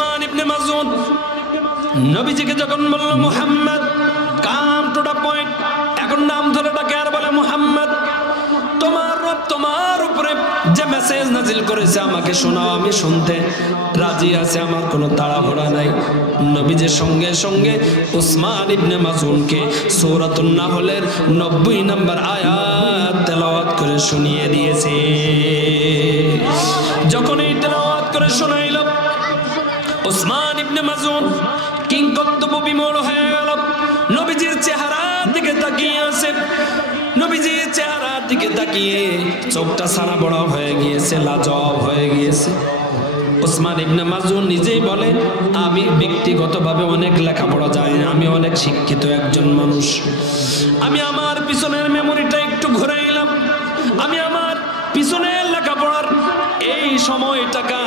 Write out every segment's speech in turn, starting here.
উসমান ইবনে মাযউন নবীজিকে যখন বলল Muhammad, come to the point, এখন নাম ধরে ডাকে আর বলে মুহাম্মদ, তোমার রব তোমার উপরে যে মেসেজ নাজিল করেছে আমাকে শোনাও, আমি শুনতে রাজি আছি, আমার কোনো তাড়াহুড়া নাই। নবীজির সঙ্গে সঙ্গে উসমান ইবনে মাযউনকে সূরাতুন নাহলের 90 নম্বর আয়াত তেলাওয়াত করে শুনিয়ে দিয়েছে। যখন এই তেলাওয়াত করে শোনাইল, উসমান ইবনে মাযউন কিংকর্তব্য বিমূঢ় হয়ে গেল। নবীজির চেহারা দিকে তাকিয়ে আছে, নবীজির চেহারা দিকে তাকিয়ে চোখটা সারা বড় হয়ে গিয়েছে, লাজবাব হয়ে গিয়েছে। উসমান ইবনে মাযউন নিজেই বলে, আমি ব্যক্তিগতভাবে অনেক লেখাপড়া জানি না, আমি অনেক শিক্ষিত একজন মানুষ, আমি আমার পিছনের মেমোরিটা একটু ঘুরাইলাম, আমি আমার পিছনের লেখাপড়ার এই সময়টাকা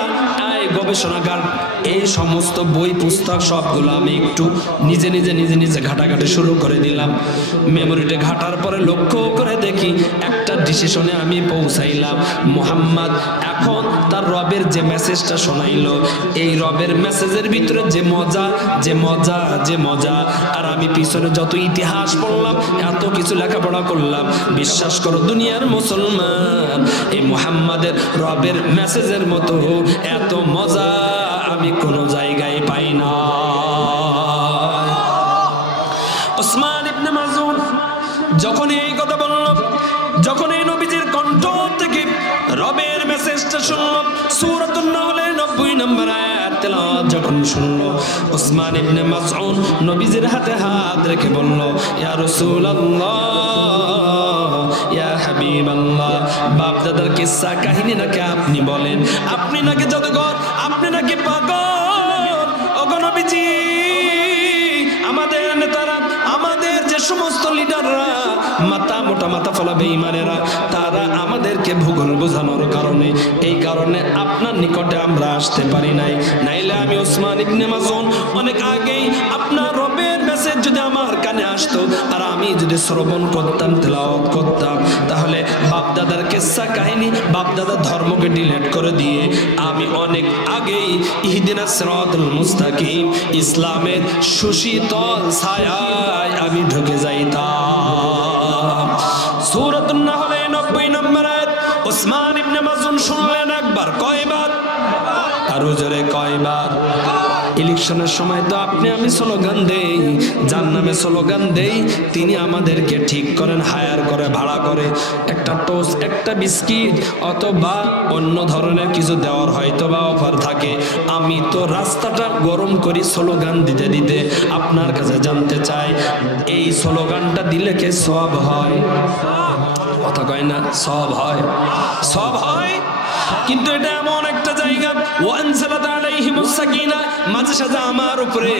গবেষণাগার এই সমস্ত বই পুস্তক সবগুলো আমি একটু নিজে নিজে ঘাটাঘাটি শুরু করে দিলাম। মেমোরিতে ঘাটার পরে লক্ষ্য করে দেখি একটা ডিসিশনে আমি পৌঁছাইলাম, মুহাম্মদ এখন তার রবের যে মেসেজটা শোনাইল, এই রবের মেসেজের ভিতরে যে মজা, আর আমি পিছনে যত ইতিহাস পড়লাম, এত কিছু লেখাপড়া করলাম, বিশ্বাস করো দুনিয়ার মুসলমান, এই মুহাম্মাদের রবের মেসেজের মতো এত মজা আমি কোন জায়গায় পাই না। উসমান ইবনে মাযউন যখন এই কথা বলল, যখন এই নবীজির কণ্ঠ থেকে রবের মেসেজটা শুনল, সূরাতুন নাহলের 90 নম্বর আয়াত তেলাওয়াত যখন শুনলো, উসমান ইবনে মাযউন নবীজির হাতে হাত রেখে বলল, ইয়া রাসূলুল্লাহ, ইয়া হাবিবাল্লাহ, বাপ দাদার কিসসা কাহিনী নাকি আপনি বলেন, আপনি নাকি জাদুকর, আপনি নাকি পাগল। ওগো নবীজি, আমাদের নেতারা, আমাদের যে সমস্ত লিডাররা মাথা মোটা মাথা ফলা বেঈমানেরা, তারা আমাদেরকে ভূগোল বোঝানোর কারণে, এই কারণে আপনার নিকটে আমরা আসতে পারি নাই, নাইলে আমি উসমান ইবনে মাযউন অনেক আগেই আপনার রবের মেসেজ যদি আমার কানে আসতো আর আমি যদি শ্রবণ করতাম, তেলাওয়াত করতাম, তাহলে বাপদাদার কিসসা কাহিনী, বাপদাদার ধর্মকে ডিলিট করে দিয়ে আমি অনেক আগেই ইহদিনাস সিরাতাল মুস্তাকিম, ইসলামের সুশীতল ছায়ায় আমি ঢুকে যাইতাম। সূরাতুন নাহলে 90 নম্বর আয়াত উসমান ইবনে মাযউন শুনলেন একবার, কয়বার? আরো জোরে কয়বার? ইলেকশনের সময় তো আপনি আমি স্লোগান দেই, যার নামে স্লোগান দেই তিনি আমাদেরকে ঠিক করেন, হায়ার করে, ভাড়া করে, একটা টোস্ট, একটা বিস্কিট অথবা অন্য ধরনের কিছু দেওয়ার হয়তো বা অফার থাকে। আমি তো রাস্তাটা গরম করি স্লোগান দিতে দিতে। আপনার কাছে জানতে চাই, এই স্লোগানটা দিলে কে সওয়াব হয়? কথা কয় না, সওয়াব হয়, সওয়াব হয়। কিন্তু এটা এমন একটা জায়গা, ওয়ানজালাত আলাইহিমুস সাকিনা, মাঝে সাঝে আমার উপরে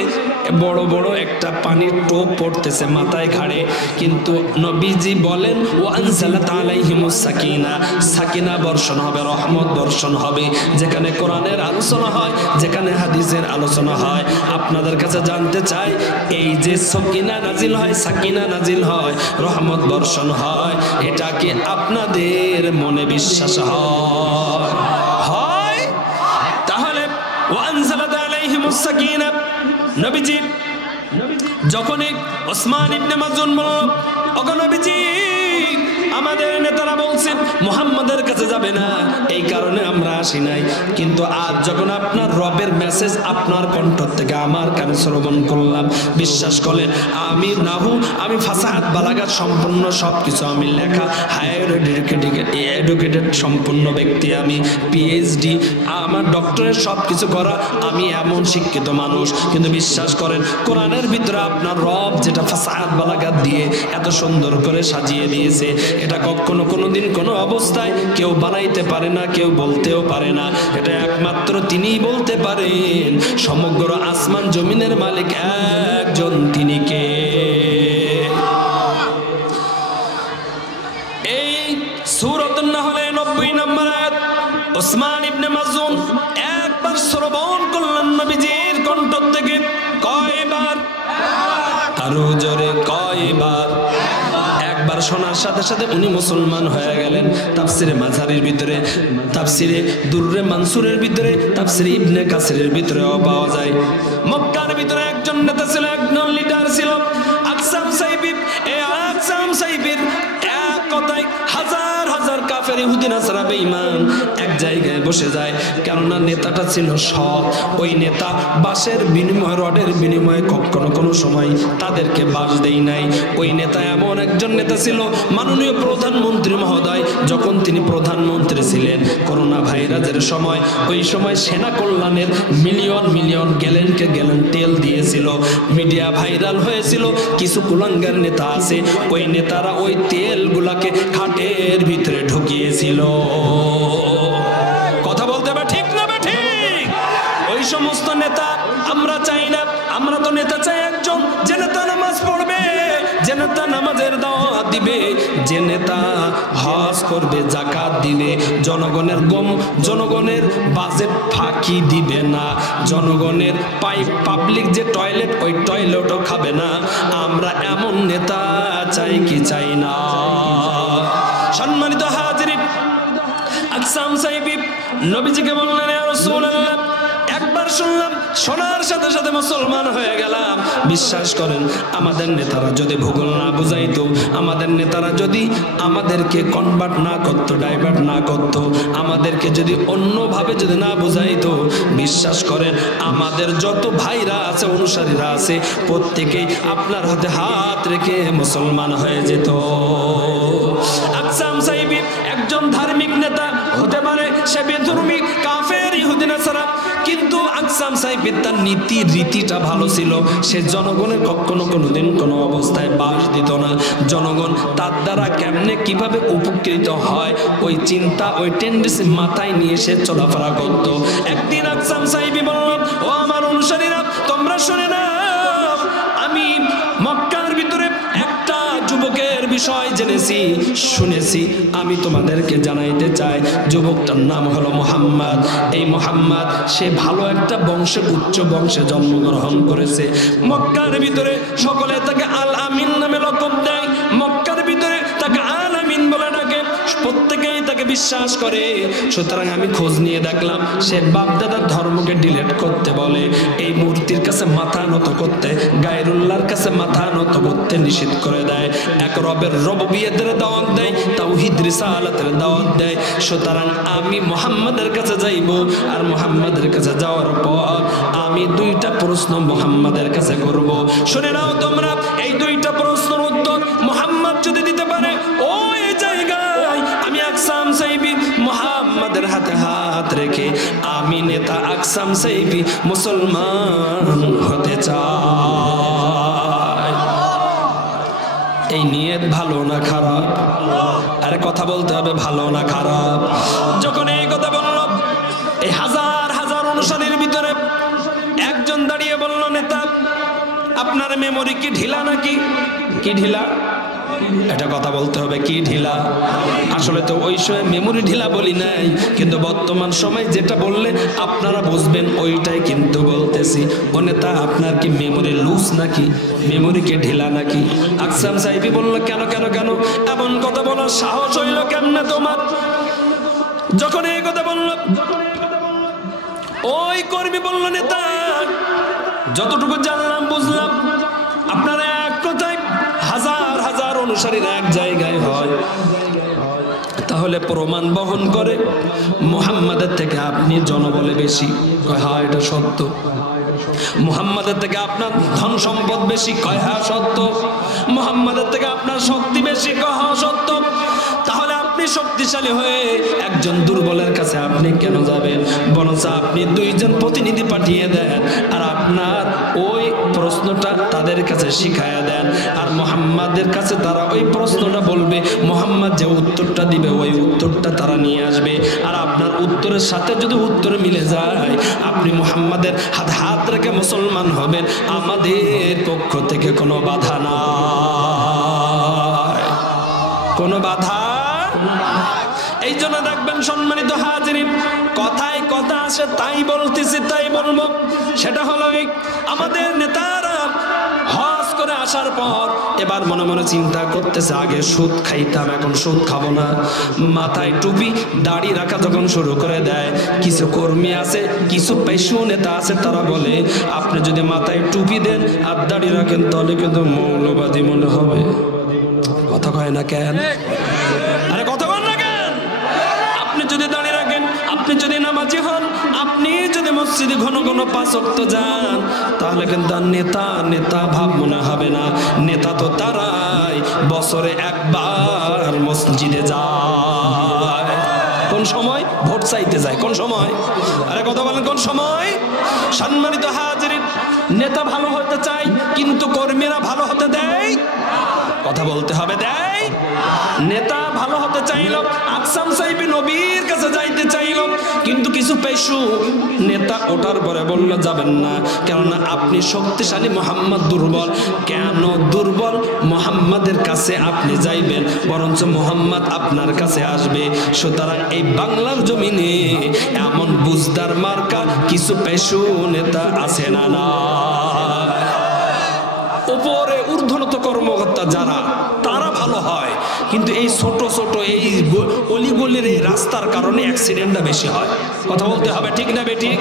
বড় বড় একটা পানির টোপ পড়তেছে মাথায় ঘাড়ে, কিন্তু নবীজি বলেন ওয়ানজালাত আলাইহিমুস সাকিনা, সাকিনা বর্ষণ হবে, রহমত বর্ষণ হবে, যেখানে কোরআনের আলোচনা হয়, যেখানে হাদিসের আলোচনা হয়। আপনাদের কাছে জানতে চাই, এই যে সাকিনা নাজিল হয়, সাকিনা নাজিল হয়, রহমত বর্ষণ হয়, এটা কি আপনাদের মনে বিশ্বাস হয়? তাহলে ওয়ানজালাত আলাইহিমুস সাকিনা, নবীজি যখনই উসমান ইবনে মাযউন বলল, ওগো নবীজি, আমাদের নেতারা বলছেন মুহাম্মাদের কাছে যাবে না, এই কারণে আমরা আসি নাই, কিন্তু আজ যখন আপনার রবের মেসেজ আপনার কণ্ঠ থেকে আমার কানে শ্রবণ করলাম, বিশ্বাস করেন আমি নাহু, আমি ফাসাহাত বালাগাত সম্পন্ন সবকিছু আমি লেখা, হায়ার এডুকেটেড সম্পূর্ণ ব্যক্তি, আমি পিএইচডি, আমার ডক্টরেট সবকিছু করা, আমি এমন শিক্ষিত মানুষ, কিন্তু বিশ্বাস করেন কোরআনের ভিতরে আপনার রব যেটা ফাসাহাত বালাগাত দিয়ে এত সুন্দর করে সাজিয়ে দিয়েছে, এটা কখনো কোনোদিন কোনো অবস্থায় কেউ বানাইতে পারে না, কেউ বলতেও পারে না, এটা একমাত্র তিনিই বলতে পারেন। সমগ্র আসমান জমিনের মালিক একজন, তিনি কে? এই সূরাতুন নাহলে 90 নম্বর আয়াত উসমান ইবনে মাযউন একবার শ্রবণ করলেন নবীজির কণ্ঠ থেকে, কয়বার? আরো জোরে কয়বার? একবার। একবার শোনার সাথে সাথে উনি মুসলমান হয়ে গেলেন। তাফসিরে মাঝারির ভিতরে, তাফসিরে দুররে মানসুরের ভিতরে, তাফসিরে ইবনে কাসিরের ভিতরেও পাওয়া যায়। মক্কার ভিতরে একজন নেতা ছিল, একজন লিডার ছিল, আকসাম সাইবি। এই আকসাম সাইবির এক কথায় হাজার হাজার কাফের ইহুদি নাসারা বেঈমান এক জায়গায় বসে যায়, কেননা নেতাটা ছিল সৎ। ওই নেতা বাঁশের বিনিময়ে, রডের বিনিময়ে কখনো কোনো সময় তাদেরকে বাস দেই নাই। ওই নেতা এমন একজন নেতা ছিল, মাননীয় প্রধানমন্ত্রী মহোদয় যখন তিনি প্রধানমন্ত্রী ছিলেন করোনা ভাইরাসের সময়, ওই সময় সেনা কল্যাণের মিলিয়ন মিলিয়ন গ্যালেনকে গ্যালেন তেল দিয়েছিল। মিডিয়া ভাইরাল হয়েছিল। কিছু কুলাঙ্গার নেতা আছে, ওই নেতারা ওই তেলগুলাকে খাটের ভিতরে ঢুকিয়েছিল। কথা বলতে হবে ঠিক না ঠিক? ওই সমস্ত নেতা আমরা চাই না। আমরা তো নেতা চাই একজন, যে নেতা নামাজ পড়বে, যে নেতা নামাজের দাওয়াত দিবে, যে নেতা হজ করবে, যাকাত দিবে, জনগণের জনগণের বাজেট ফাঁকি দিবে না, জনগণের পাবলিক যে টয়লেট ওই টয়লেটও খাবে না। আমরা এমন নেতা চাই কি চাই না? সম্মানিত হাজিরিন, আকসাম সাইবি নবীজিকে বললেন, ইয়া রাসূলুল্লাহ, একবার শুনলাম, শোনার সাথে সাথে মুসলমান হয়ে গেলাম। বিশ্বাস করেন, আমাদের নেতারা যদি ভূগোল না বুঝাইতো, আমাদের নেতারা যদি আমাদেরকে কনভার্ট না করতো, ডাইভার্ট না করতো, আমাদেরকে যদি অন্যভাবে যদি না বুঝাইতো, বিশ্বাস করেন আমাদের যত ভাইরা আছে, অনুসারীরা আছে, প্রত্যেকেই আপনার হাতে হাত রেখে মুসলমান হয়ে যেত। আকসাম সাইবি একজন ধার্মিক নেতা হতে পারে, সে বেধর্মী কাফের ইহুদি নাসারা, কিন্তু আকসাম সাইবির তার নীতি রীতিটা ভালো ছিল। সে জনগণের কখনো কোনোদিন কোনো অবস্থায় বাস দিত না। জনগণ তার দ্বারা কেমনে কিভাবে উপকৃত হয় ওই চিন্তা, ওই টেন্ডেন্সি মাথায় নিয়ে সে চলাফেরা করত। একদিন আকসাম সাইবি বলল, ও আমার অনুসারীরা, তোমরা শুনে না, আমি মক্কার ভিতরে একটা যুবকের বিষয় জেনেছি, শুনেছি, আমি তোমাদেরকে জানাইতে চাই। যুবকটার নাম হলো মুহাম্মদ। এই মুহাম্মদ সে ভালো একটা বংশে, উচ্চ বংশে জন্মগ্রহণ করেছে। মক্কার ভিতরে সকলে তাকে আল আমিন নামে লকব দেয়। মক্কার ভিতরে তাকে আল আমিন বলে ডাকে, প্রত্যেকেই তাকে বিশ্বাস করে। সুতরাং আমি খোঁজ নিয়ে দেখলাম, সে বাপদাদার ধর্মকে ডিলিট করতে বলে, এই মূর্তির কাছে মাথা নত করতে, গায়রুল্লাহর কাছে মাথা নত করতে নিষেধ করে দেয়। এক রবের রববিয়তের দাওয়াত দেয়, তাওহীদ রিসালাতের দাওয়াত দেয়। সুতরাং আমি মুহাম্মাদের কাছে যাইব, আর মুহাম্মাদের কাছে যাওয়ার পর আমি দুইটা প্রশ্ন মুহাম্মাদের কাছে করব। শুনে নাও তোমরা, এই দুইটা প্রশ্নের উত্তর মুহাম্মদ যদি দিতে পারে, ওই জায়গায় আমি আকসাম সাইবি মুহাম্মাদের হাতে হাত রেখে আমি নেতা আকসাম সাইবি মুসলমান হতে চাই। এই নিয়ত ভালো না খারাপ? আরে কথা বলতে হবে, ভালো না খারাপ? যখন এই কথা বলল, এই হাজার হাজার অনুসারীর ভিতরে একজন দাঁড়িয়ে বলল, নেতা, আপনার মেমোরি কি ঢিলা নাকি? কি ঢিলা? এটা কথা বলতে হবে, কি ঢিলা? আসলে তো ওই সময় মেমোরি ঢিলা বলি নাই, কিন্তু বর্তমান সময় যেটা বললে আপনারা বুঝবেন ওইটাই কিন্তু বলতেছি। ও নেতা, আপনার কি মেমোরি লুজ নাকি? মেমোরি কি ঢিলা নাকি? আকসাম সাইবি বলল, কেন কেন কেন এমন কথা বলার সাহস হইল কেমনে তোমার? যখন এই কথা বলল, ওই কর্মী বলল, নেতা, যতটুকু জানলাম বুঝলাম, আপনারা এক কথায় হাজার হাজার অনুসারীরা এক জায়গায় হয়, তাহলে প্রমাণ বহন করে মুহাম্মাদের থেকে আপনি জনবলে বেশি। হ্যাঁ, এটা সত্য। মুহাম্মাদের থেকে আপনার ধন সম্পদ বেশি। কয় হ্যাঁ সত্য। মুহাম্মাদের থেকে আপনার শক্তি বেশি। কয় হ্যাঁ সত্য। তাহলে আপনি শক্তিশালী হয়ে একজন দুর্বলের কাছে আপনি কেন যাবেন? বরঞ্চ আপনি দুইজন প্রতিনিধি পাঠিয়ে দেন, আর আপনার ওই প্রশ্নটা তাদের কাছে শিখায়া দেন, আর মুহাম্মাদের কাছে তারা ওই প্রশ্নটা বলবে, মুহাম্মদ যে উত্তরটা দিবে ওই উত্তরটা তারা নিয়ে আসবে। আর আপনার উত্তরের সাথে যদি উত্তর মিলে যায়, আপনি মুহাম্মাদের হাত হাত রেখে মুসলমান হবেন। আমাদের পক্ষ থেকে কোনো বাধা নাই, কোনো বাধা। এই জন্য দেখবেন সম্মানিত হাজিরিন, কথায় কথা আসে, তাই বলতেছি, তাই বলবো। সেটা হলো আমাদের নেতারা হজ করে আসার আসার পর এবার মনে মনে চিন্তা করতেছে, আগে সুদ খাইতাম, এখন সুদ খাবো না। মাথায় টুপি দাড়ি রাখা যখন শুরু করে দেয়, কিছু কর্মী আছে, কিছু পেশু নেতা আছে, তারা বলে আপনি যদি মাথায় টুপি দেন আর দাড়ি রাখেন তাহলে কিন্তু মৌলবাদী মনে হবে। কথা কয় না কেন? আরে কথা কয় না কেন? আপনি যদি দাঁড়িয়ে রাখেন, আপনি যদি নামাজি হন, আপনি যদি মসজিদে ঘন ঘন 5 ওয়াক্ত যান, তাহলে কিন্তু নেতা নেতা ভাব মনে হবে না। নেতা তো তারাই বছরে একবার মসজিদে যায়। কোন সময়? ভোট চাইতে যায়। কোন সময়? আরে কথা বলেন, কোন সময়? সম্মানিত হাজিরিন, নেতা ভালো হতে চায় কিন্তু কর্মীরা ভালো হতে দেয়। কথা বলতে হবে, দেয়। নেতা ভালো হতে চাইল, আকসাম সাহেব নবীর কাছে যাইতে চাইল, কিন্তু কিছু পেশু নেতা ওঠার পরে বলল যাবেন না, কেননা আপনি শক্তিশালী, মোহাম্মদ দুর্বল। কেন দুর্বল? মোহাম্মদের কাছে আপনি যাইবেন, বরঞ্চ মোহাম্মদ আপনার কাছে আসবে। সুতরাং এই বাংলার জমিনে এমন বুজদার মার্কা কিছু পেশু নেতা আছে না? না, উপরে ঊর্ধ্বনত কর্মকর্তা যারা, তারা ভালো হয়, কিন্তু এই ছোট ছোট এই অলিগলির এই রাস্তার কারণে অ্যাক্সিডেন্টটা বেশি হয়। কথা বলতে হবে, ঠিক না বেঠিক?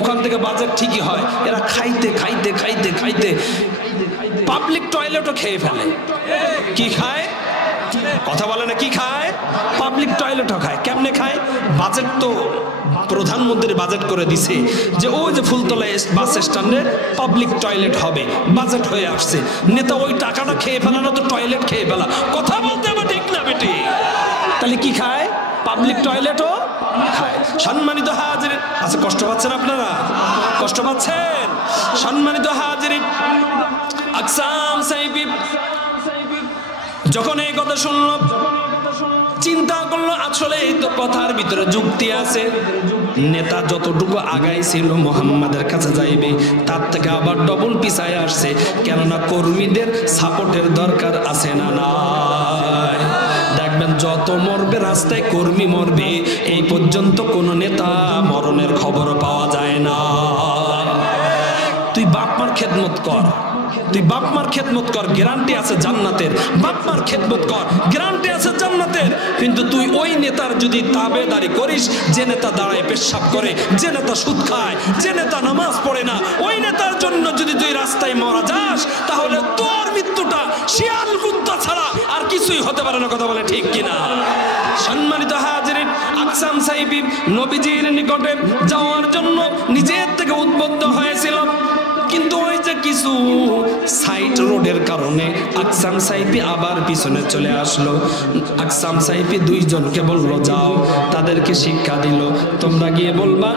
ওখান থেকে বাজেট ঠিকই হয়, এরা খাইতে খাইতে খাইতে খাইতে পাবলিক টয়লেটও খেয়ে ফেলে। কি খায়? কথা বলে না, কি খায়? পাবলিক টয়লেটও খায়। কেমনে খায়? বাজেট তো প্রধানমন্ত্রী বাজেট করে দিছে যে ওই যে ফুলতলা বাস স্ট্যান্ডে পাবলিক টয়লেট হবে, বাজেট হয়ে আসছে। নেতা ওই টাকাটা খেয়ে ফেলা না তো টয়লেট খেয়ে ফেলা। কথা বলতে হবে, ঠিক না বেটি? তাহলে কি খায়? পাবলিক টয়লেটও খায়। সম্মানিত হাজিরিন, আচ্ছা কষ্ট পাচ্ছেন আপনারা? কষ্ট পাচ্ছেন? সম্মানিত হাজিরিন, আকসাম সাহেব যখন এই কথা শুনল, চিন্তা করলো আসলে এই তো কথার ভিতরে যুক্তি আছে। নেতা যতটুকু আগাই ছিল মোহাম্মদের কাছে যাইবে, তার থেকে আবার ডবল পিছায় আসছে, কেননা কর্মীদের সাপোর্টের দরকার আছে না? নাই। দেখবেন যত মরবে রাস্তায় কর্মী মরবে, এই পর্যন্ত কোন নেতা মরণের খবর পাওয়া যায় না। তুই বাপমার খেদমত কর, তুই বাপমার খেদমত কর, গ্যারান্টি আছে জান্নাতের। বাপমার খেদমত কর, গ্যারান্টি আছে জান্নাতের। কিন্তু তুই ওই নেতার যদি তাবেদারি করিস, যে নেতা দাঁড়ায় পেশাব করে, যে নেতা সুদ খায়, যে নেতা নামাজ পড়ে না, ওই নেতার জন্য যদি তুই রাস্তায় মারা যাস, তাহলে তোর মৃত্যুটা শিয়াল কুত্তা ছাড়া আর কিছুই হতে পারে না। কথা বলে ঠিক কিনা? সম্মানিত হাজিরিন, আকসাম সাহেব নবীজির নিকটে যাওয়ার জন্য নিজের থেকে উদ্বুদ্ধ হয়েছিল, কিন্তু ওই যে কিছু সাইড রোডের কারণে আকসাম সাহেবী আবার পিছনে চলে আসলো। আকসাম সাহেবী 2 জনকে বললো যাও, তাদেরকে শিক্ষা দিল, তোমরা গিয়ে বলবা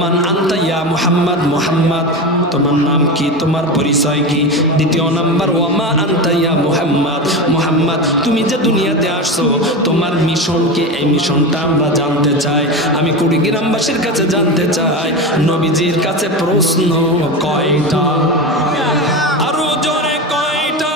মান আনতা ইয়া মুহাম্মদ, মুহাম্মদ তোমার নাম কি, তোমার পরিচয় কি? দ্বিতীয় নাম্বার ওয়ামা আনতা ইয়া মুহাম্মদ, মুহাম্মদ তুমি যে দুনিয়াতে আসছো তোমার মিশন কি? এই মিশনটা আমরা জানতে চাই। আমি কুড়িগ্রামবাসীর কাছে জানতে চাই, নবীজির কাছে প্রশ্ন কয়টা? আরো জোরে কয়টা?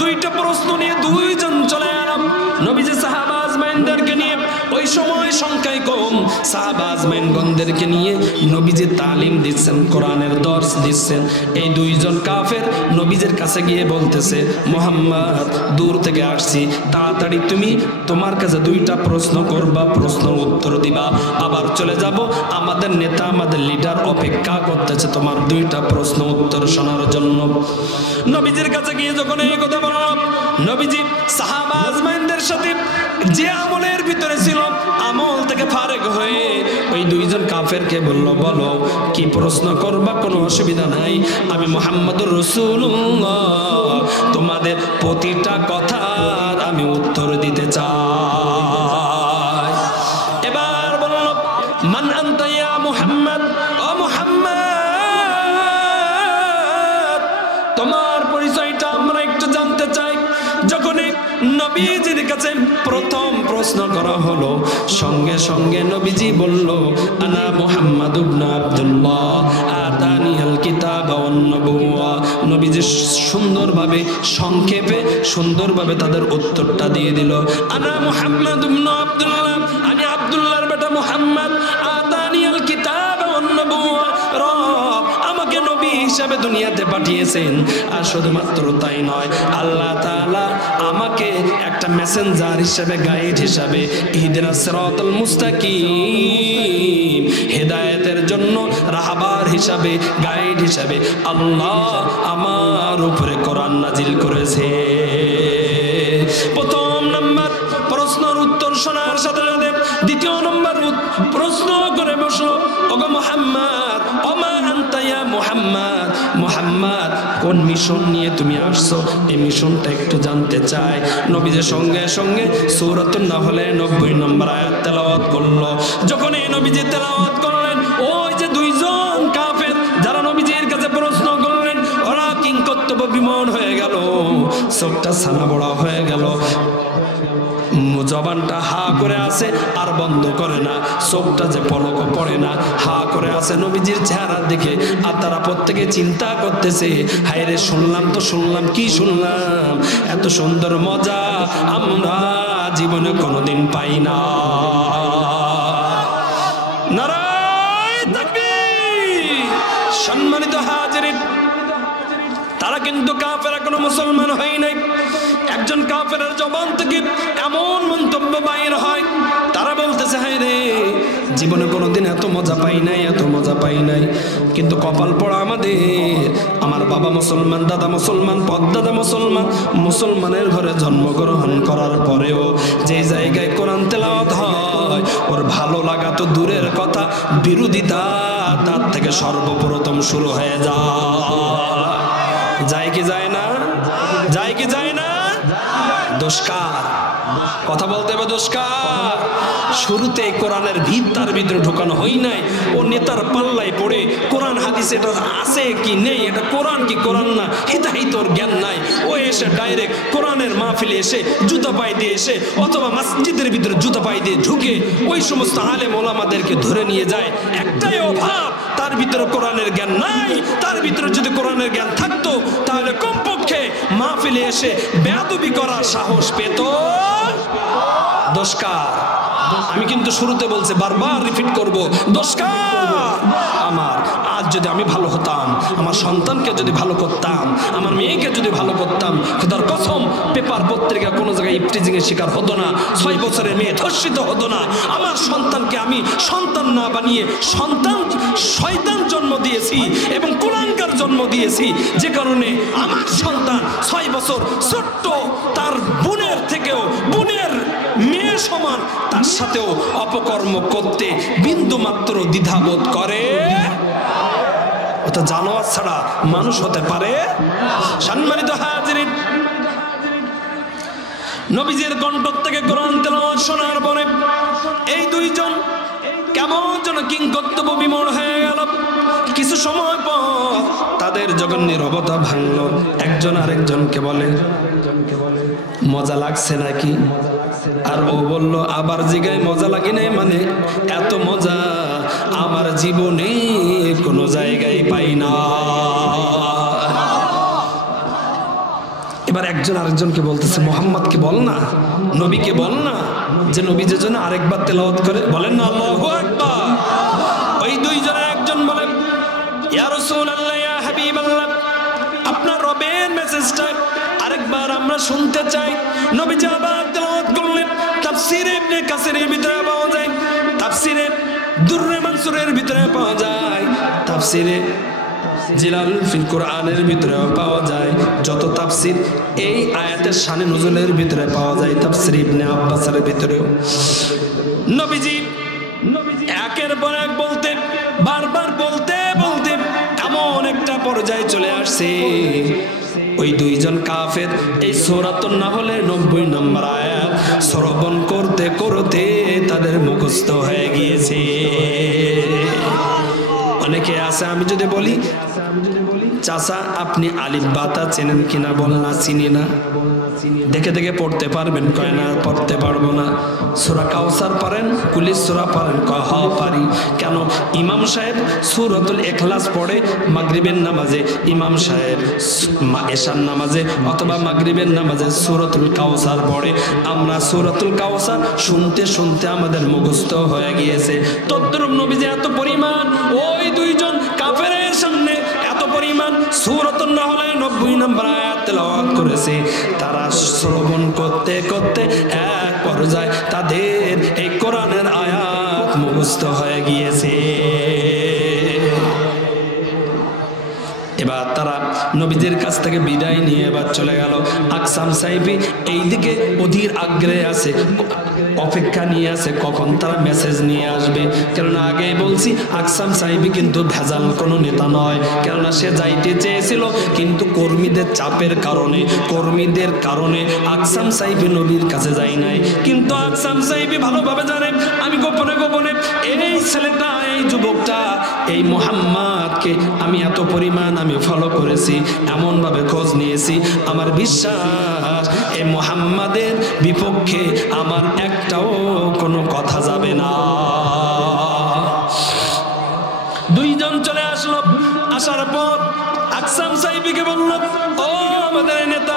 2টা প্রশ্ন নিয়ে 2 জন চলে এলাম নবীজি সাহাবা আজমাইনদেরকে নিয়ে। ওই সময় সংখ্যায় কম, সাহাবা আজমাইনগণদেরকে নিয়ে নবীজি তালিম দিচ্ছেন, কোরআনের দর্শ দিচ্ছেন। এই 2 জন কাফের নবীজির কাছে গিয়ে বলতেছে, মুহাম্মদ দূর থেকে আসছি, তাড়াতাড়ি তুমি তোমার কাছে 2টা প্রশ্ন করবা, প্রশ্নের উত্তর দিবা, আবার চলে যাব। আমাদের নেতা, আমাদের লিডার অপেক্ষা করতেছে তোমার 2টা প্রশ্ন উত্তর শোনার জন্য। নবীজির কাছে গিয়ে যখন এই কথা বললাম, নবীজি সাহাবা আজমাইনদের সাথে যে আমলের ভিতরে ছিল, আমল থেকে ফারেক হয়ে ওই 2 জন কাফেরকে বললো, বলো কি প্রশ্ন করবা, কোনো অসুবিধা নাই, আমি মুহাম্মদুর রাসূলুল্লাহ তোমাদের প্রতিটা কথার আমি উত্তর দিতে চাই। এবার বলল মান আনতা ইয়া মুহাম্মদ, ও মুহাম্মদ তোমার পরিচয়টা আমরা একটু জানতে চাই। যখন নবীজির কাছে প্রথম প্রশ্ন করা হলো, সঙ্গে সঙ্গে নবীজি বলল আনা মুহাম্মদ ইবনে আব্দুল্লাহ আতানিয়াল কিতাব ওয়ান নবুওয়া। নবীজি সুন্দরভাবে সংক্ষেপে সুন্দরভাবে তাদের উত্তরটা দিয়ে দিল, আনা মুহাম্মদ ইবনে আব্দুল্লাহ, আমি আব্দুল্লাহর বেটা মুহাম্মদ, আতানিয়াল কিতাব ওয়ান নবুওয়া, রব আমাকে নবী হিসাবে দুনিয়াতে পাঠিয়েছেন। আর শুধুমাত্র তাই নয়, আল্লাহ তাআলা আমাকে একটা মেসেঞ্জার হিসাবে, গাইড হিসাবে, ইহদিনাস সিরাতাল মুস্তাকিম, হেদায়েতের জন্য রাহবার হিসাবে, গাইড হিসাবে আল্লাহ আমার উপরে কোরআন নাজিল করেছে। প্রথম নাম্বার প্রশ্নের উত্তর শোনার সাথে সাথে দ্বিতীয় নাম্বার প্রশ্ন করে বসলো, ওগো মুহাম্মদ, ওমা আনতা ইয়া মুহাম্মদ, মুহাম্মদ কোন মিশন নিয়ে তুমি আসছো, এই মিশনটা একটু জানতে চাই। নবীজির সঙ্গে সঙ্গে সূরাতুন নাহলের 90 নম্বর আয়াত তেলাওয়াত করলো। যখন এই নবীজি তেলাওয়াত করলেন, ওই যে দুইজন কাফের যারা নবীজির কাছে প্রশ্ন করলেন, ওরা কিংকর্তব্য বিমূঢ় হয়ে গেল, চোখটা ছানা বড়া হয়ে গেল, জবানটা হা করে আছে আর বন্ধ করে না, চোখটা যে পলকও পড়ে না, হা করে আছে নবীজির চেহারার দিকে। আর তারা প্রত্যেকে চিন্তা করতেছে, হায় রে শুনলাম তো শুনলাম, কি শুনলাম, এত সুন্দর মজা আমরা জীবনে কোনোদিন পাই না। নারায়ে তাকবীর। সম্মানিত হাজিরিন, তারা কিন্তু কাফের, এখনো মুসলমান হয় নাই। একজন কাফেরের জবান থেকে এমন মন্তব্য বাইর হয়, তারা বলতেছে হায় রে জীবনে কোনোদিন এত মজা পাই নাই, এত মজা পাই নাই। কিন্তু কপাল পড়া আমাদের, আমার বাবা মুসলমান, দাদা মুসলমান, পদ্দাদা মুসলমান, মুসলমানের ঘরে জন্মগ্রহণ করার পরেও যে জায়গায় কোরআন তেলাওয়াত হয়, ওর ভালো লাগা তো দূরের কথা, বিরোধিতা তার থেকে সর্বপ্রথম শুরু হয়ে যায় কি যায় না? যায় কি যায় না? দোষকার কথা বলতে হবে, দোষকার। শুরুতে কোরআনের ভিত তার ভিতরে ঢোকানো হয় নাই, ও নেতার পাল্লায় পড়ে কোরআন হাদিস এটা আছে কি নেই, এটা কোরআন কি কোরআন না, হিতাহিতর জ্ঞান নাই। ও এসে ডাইরেক্ট কোরআনের মাহফিলে এসে জুতা পায়ে দিয়ে এসে, অথবা মসজিদের ভিতরে জুতা পায়ে দিয়ে ঢুকে ওই সমস্ত আলেম ওলামাদেরকে ধরে নিয়ে যায়। একটাই অভাব, তার ভিতরে কোরআনের জ্ঞান নাই। তার ভিতরে যদি কোরআনের জ্ঞান থাকতো, তাহলে কমপক্ষে মাহফিলে এসে বেয়াদবি করার সাহস পেত। দোষকার। আমি কিন্তু শুরুতে বলছি, বারবার রিপিট করব, দোষকার আমার। আজ যদি আমি ভালো হতাম, আমার সন্তানকে যদি ভালো করতাম, আমার মেয়েকে যদি ভালো করতাম, খোদার কসম পেপার পত্রিকা কোনো জায়গায় ইফটিজিং এর শিকার হতো না, 6 বছরের মেয়ে ধর্ষিত হতো না। আমার সন্তানকে আমি সন্তান না বানিয়ে শয়তান জন্ম দিয়েছি এবং কুলাঙ্গার জন্ম দিয়েছি, যে কারণে আমার সন্তান 6 বছর ছোট্ট, তার বোনের থেকেও, বোনের মেয়ে সমান, তার সাথেও অপকর্ম করতে বিন্দু মাত্র দ্বিধাবোধ করে। ওটা জানোয়ার ছাড়া মানুষ হতে পারে? সম্মানিত হাজিরিন, নবীজির কণ্ঠ থেকে কোরআন তেলাওয়াত শোনার পরে এই দুইজন কেমন যেন কিংকর্তব্য বিমূঢ় হয়ে গেল। কিছু সময় পর তাদের যখন নীরবতা ভাঙলো, একজন আরেকজনকে বলে, মজা লাগছে নাকি? আর ও বলল, আবার জিগায় মজা লাগে নাই মানে, এত মজা আমার জীবনে কোনো জায়গায় পাই না। এবার একজন আরেকজনকে বলতেছে, মোহাম্মদকে বল না, নবীকে বল না, যে নবী যে জন্য আরেকবার তেলাওয়াত করে, বলেন না আল্লাহু আকবার। ওই দুইজনের একজন বলেন, ইয়া রাসূলুল্লাহ, ইয়া হাবিবাল্লাহ, আপনার রবের মেসেজটা আরেকবার আমরা শুনতে চাই। নবীজি আবার তেলাওয়াত করলেন। তাফসীরে ইবনে কাসিরের ভিতরে পাওয়া যায়, তাফসীরে দুররে মানসুরের ভিতরে পাওয়া যায়, তাফসীরে জিলালুল ফিল কোরআনের ভিতরে পাওয়া যায়, যত তাফসীর এই আয়াতের শানে নুজুলের ভিতরে পাওয়া যায়, তাফসীর ইবনে আব্বাসের ভিতরেও নবীজি একের পর এক বলতে, বারবার বলতে বলতে এমন একটা পর্যায়ে চলে আসছে, ওই দুইজন কাফের এই সূরাতুন নাহলের 90 নম্বর আয়াত শ্রবণ করতে করতে তাদের মুখস্থ হয়ে গিয়েছে। অনেকে আছে, আমি যদি বলি, চাচা আপনি আলিফ বাতা চেনেন কিনা? বল না, চিনি না। দেখে দেখে পড়তে পারবেন? কয় না, পড়তে পারবো না। সূরা কাউসার পারেন? কুলিস সূরা পারেন? কয় হ্যাঁ পারি। কেন? ইমাম সাহেব সূরাতুল ইখলাস পড়ে মাগরিবের নামাজে, ইমাম সাহেব এশার নামাজে অথবা মাগরিবের নামাজে সূরাতুল কাউসার পড়ে। আমরা সূরাতুল কাউসার শুনতে শুনতে আমাদের মুখস্থ হয়ে গিয়েছে। তদ্রূপ নবীজি এত পরিমাণ ওই দুইজন কাফেরের সামনে এত পরিমাণ সূরাতুন নাহলের 90 নম্বর আয়াত তেলাওয়াত করেছে। তারা শ্রবণ করতে করতে এক পর্যায়ে তাদের এই কোরআনের আয়াত মুখস্থ হয়ে গিয়েছে। এবার তারা নবীদের কাছ থেকে বিদায় নিয়ে এবার চলে গেল। আকসাম সাইফি এইদিকে অধীর আগ্রহে আছে, অপেক্ষা নিয়ে আছে কখন তারা মেসেজ নিয়ে আসবে। কেননা আগেই বলছি আকসাম সাইফি কিন্তু ভেজাল কোনো নেতা নয়। কেননা সে যাইতে চেয়েছিল কিন্তু কর্মীদের চাপের কারণে আকসাম সাইফি নবীর কাছে যায় নাই। কিন্তু আকসাম সাইফি ভালোভাবে জানে আমি গোপনে গোপনে এই ছেলেটা, এই যুবকটা, এই মুহাম্মাদকে আমি এত পরিমাণ আমি ফলো করেছি, এমনভাবে খোঁজ নিয়েছি, আমার বিশ্বাস এই মুহাম্মাদের বিপক্ষে আমার একটাও কোনো কথা যাবে না। দুইজন চলে আসলো। আসার পর আকসাম সাইফিকে বলল, ও আমাদের নেতা,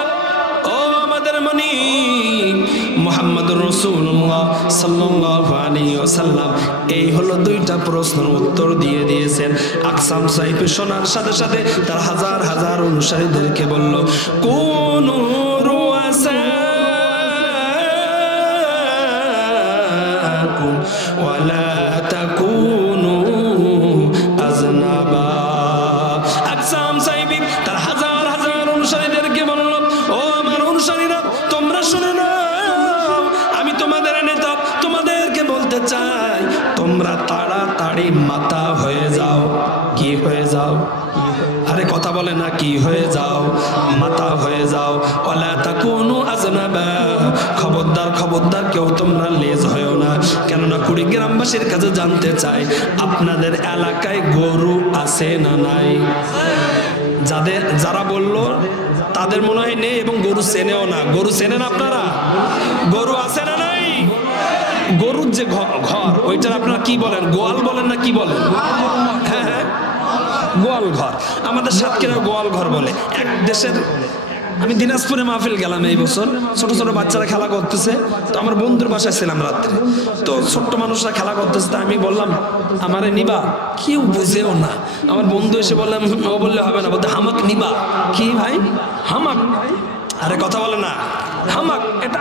ও আমাদের মানিক মুহাম্মদুর রাসূলুল্লাহ সাল্লাল্লাহু আলাইহি ওয়াসাল্লাম এই হলো দুইটা প্রশ্নের উত্তর দিয়ে দিয়েছেন। আকসাম সাইফি শোনার সাথে সাথে তার হাজার হাজার অনুসারীদেরকে বলল, কোন রুয়াসাকুম ওয়ালা তাকুনু আজনাবা। আকসাম সাইফি তার হাজার হাজার অনুসারীদেরকে বলল, ও আমার অনুসারীরা, তোমরা শুনে নাও, আমি তোমাদের নেতা, তোমাদেরকে বলতে চাই তোমরা তাড়াতাড়ি মাতা হয়ে যাও। কি হয়ে যাও? আরে কথা বলে না, কি হয়ে যাও? মাতা হয়ে যাও। ওয়ালা তাকুনু আজনাবা, খবরদার খবরদার কেউ তোমরা লেজ হয়েও না। কেননা কুড়িগ্রামবাসীর কাছে জানতে চাই আপনাদের এলাকায় গরু আছে না নাই? যারা বলল তাদের মনে হয় নেই এবং গরু চেনেও না। গরু চেনেন আপনারা? গরু আছে না নাই? গরুর যে ঘর ওইটার আপনারা কি বলেন? গোয়াল বলেন না কি বলেন? হ্যাঁ হ্যাঁ, গোয়াল ঘর। আমাদের সাতক্ষীরা গোয়াল ঘর বলে। এক দেশের, আমি দিনাজপুরে মাহফিল গেলাম এই বছর, ছোট ছোট বাচ্চারা খেলা করতেছে, তো আমার বন্ধুর বাসায় ছিলাম রাত্রে, তো ছোট্ট মানুষরা খেলা করতেছে, তা আমি বললাম আমারে নিবা? কেউ বুঝেও না। আমার বন্ধু এসে বললাম, ও বললে হবে না, বলতে হামাক নিবা। কি ভাই হামাক? আরে কথা বলে না, হামাক এটা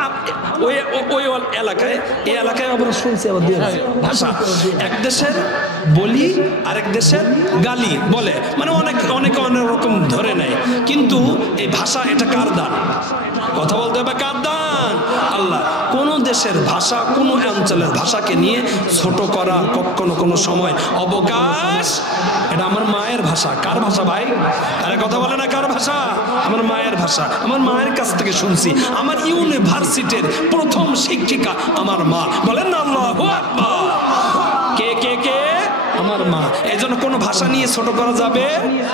ওই এলাকায়, এই এলাকায় আবার শুনছি আবার ভাষা, এক দেশের বলি আরেক দেশের গালি বলে, মানে অনেকে অনেক রকম ধরে নেয়। কিন্তু এই ভাষা এটা কার দান? কথা বলতে হবে কার দান? আল্লাহ। কোন দেশের ভাষা, কোন অঞ্চলের ভাষাকে নিয়ে ছোট করা কখনো কোনো সময় অবকাশ। এটা আমার মায়ের ভাষা। কার ভাষা ভাই? আরে কথা বলে না, কার ভাষা? আমার মায়ের ভাষা। আমার মায়ের কাছ থেকে শুনছি। আমার ইউনিভার্সিটির প্রথম শিক্ষিকা আমার মা। বলেন না আল্লাহু আকবার। কে কে কে? আমার মা। এই জন্য কোনো ভাষা নিয়ে ছোট করা যাবে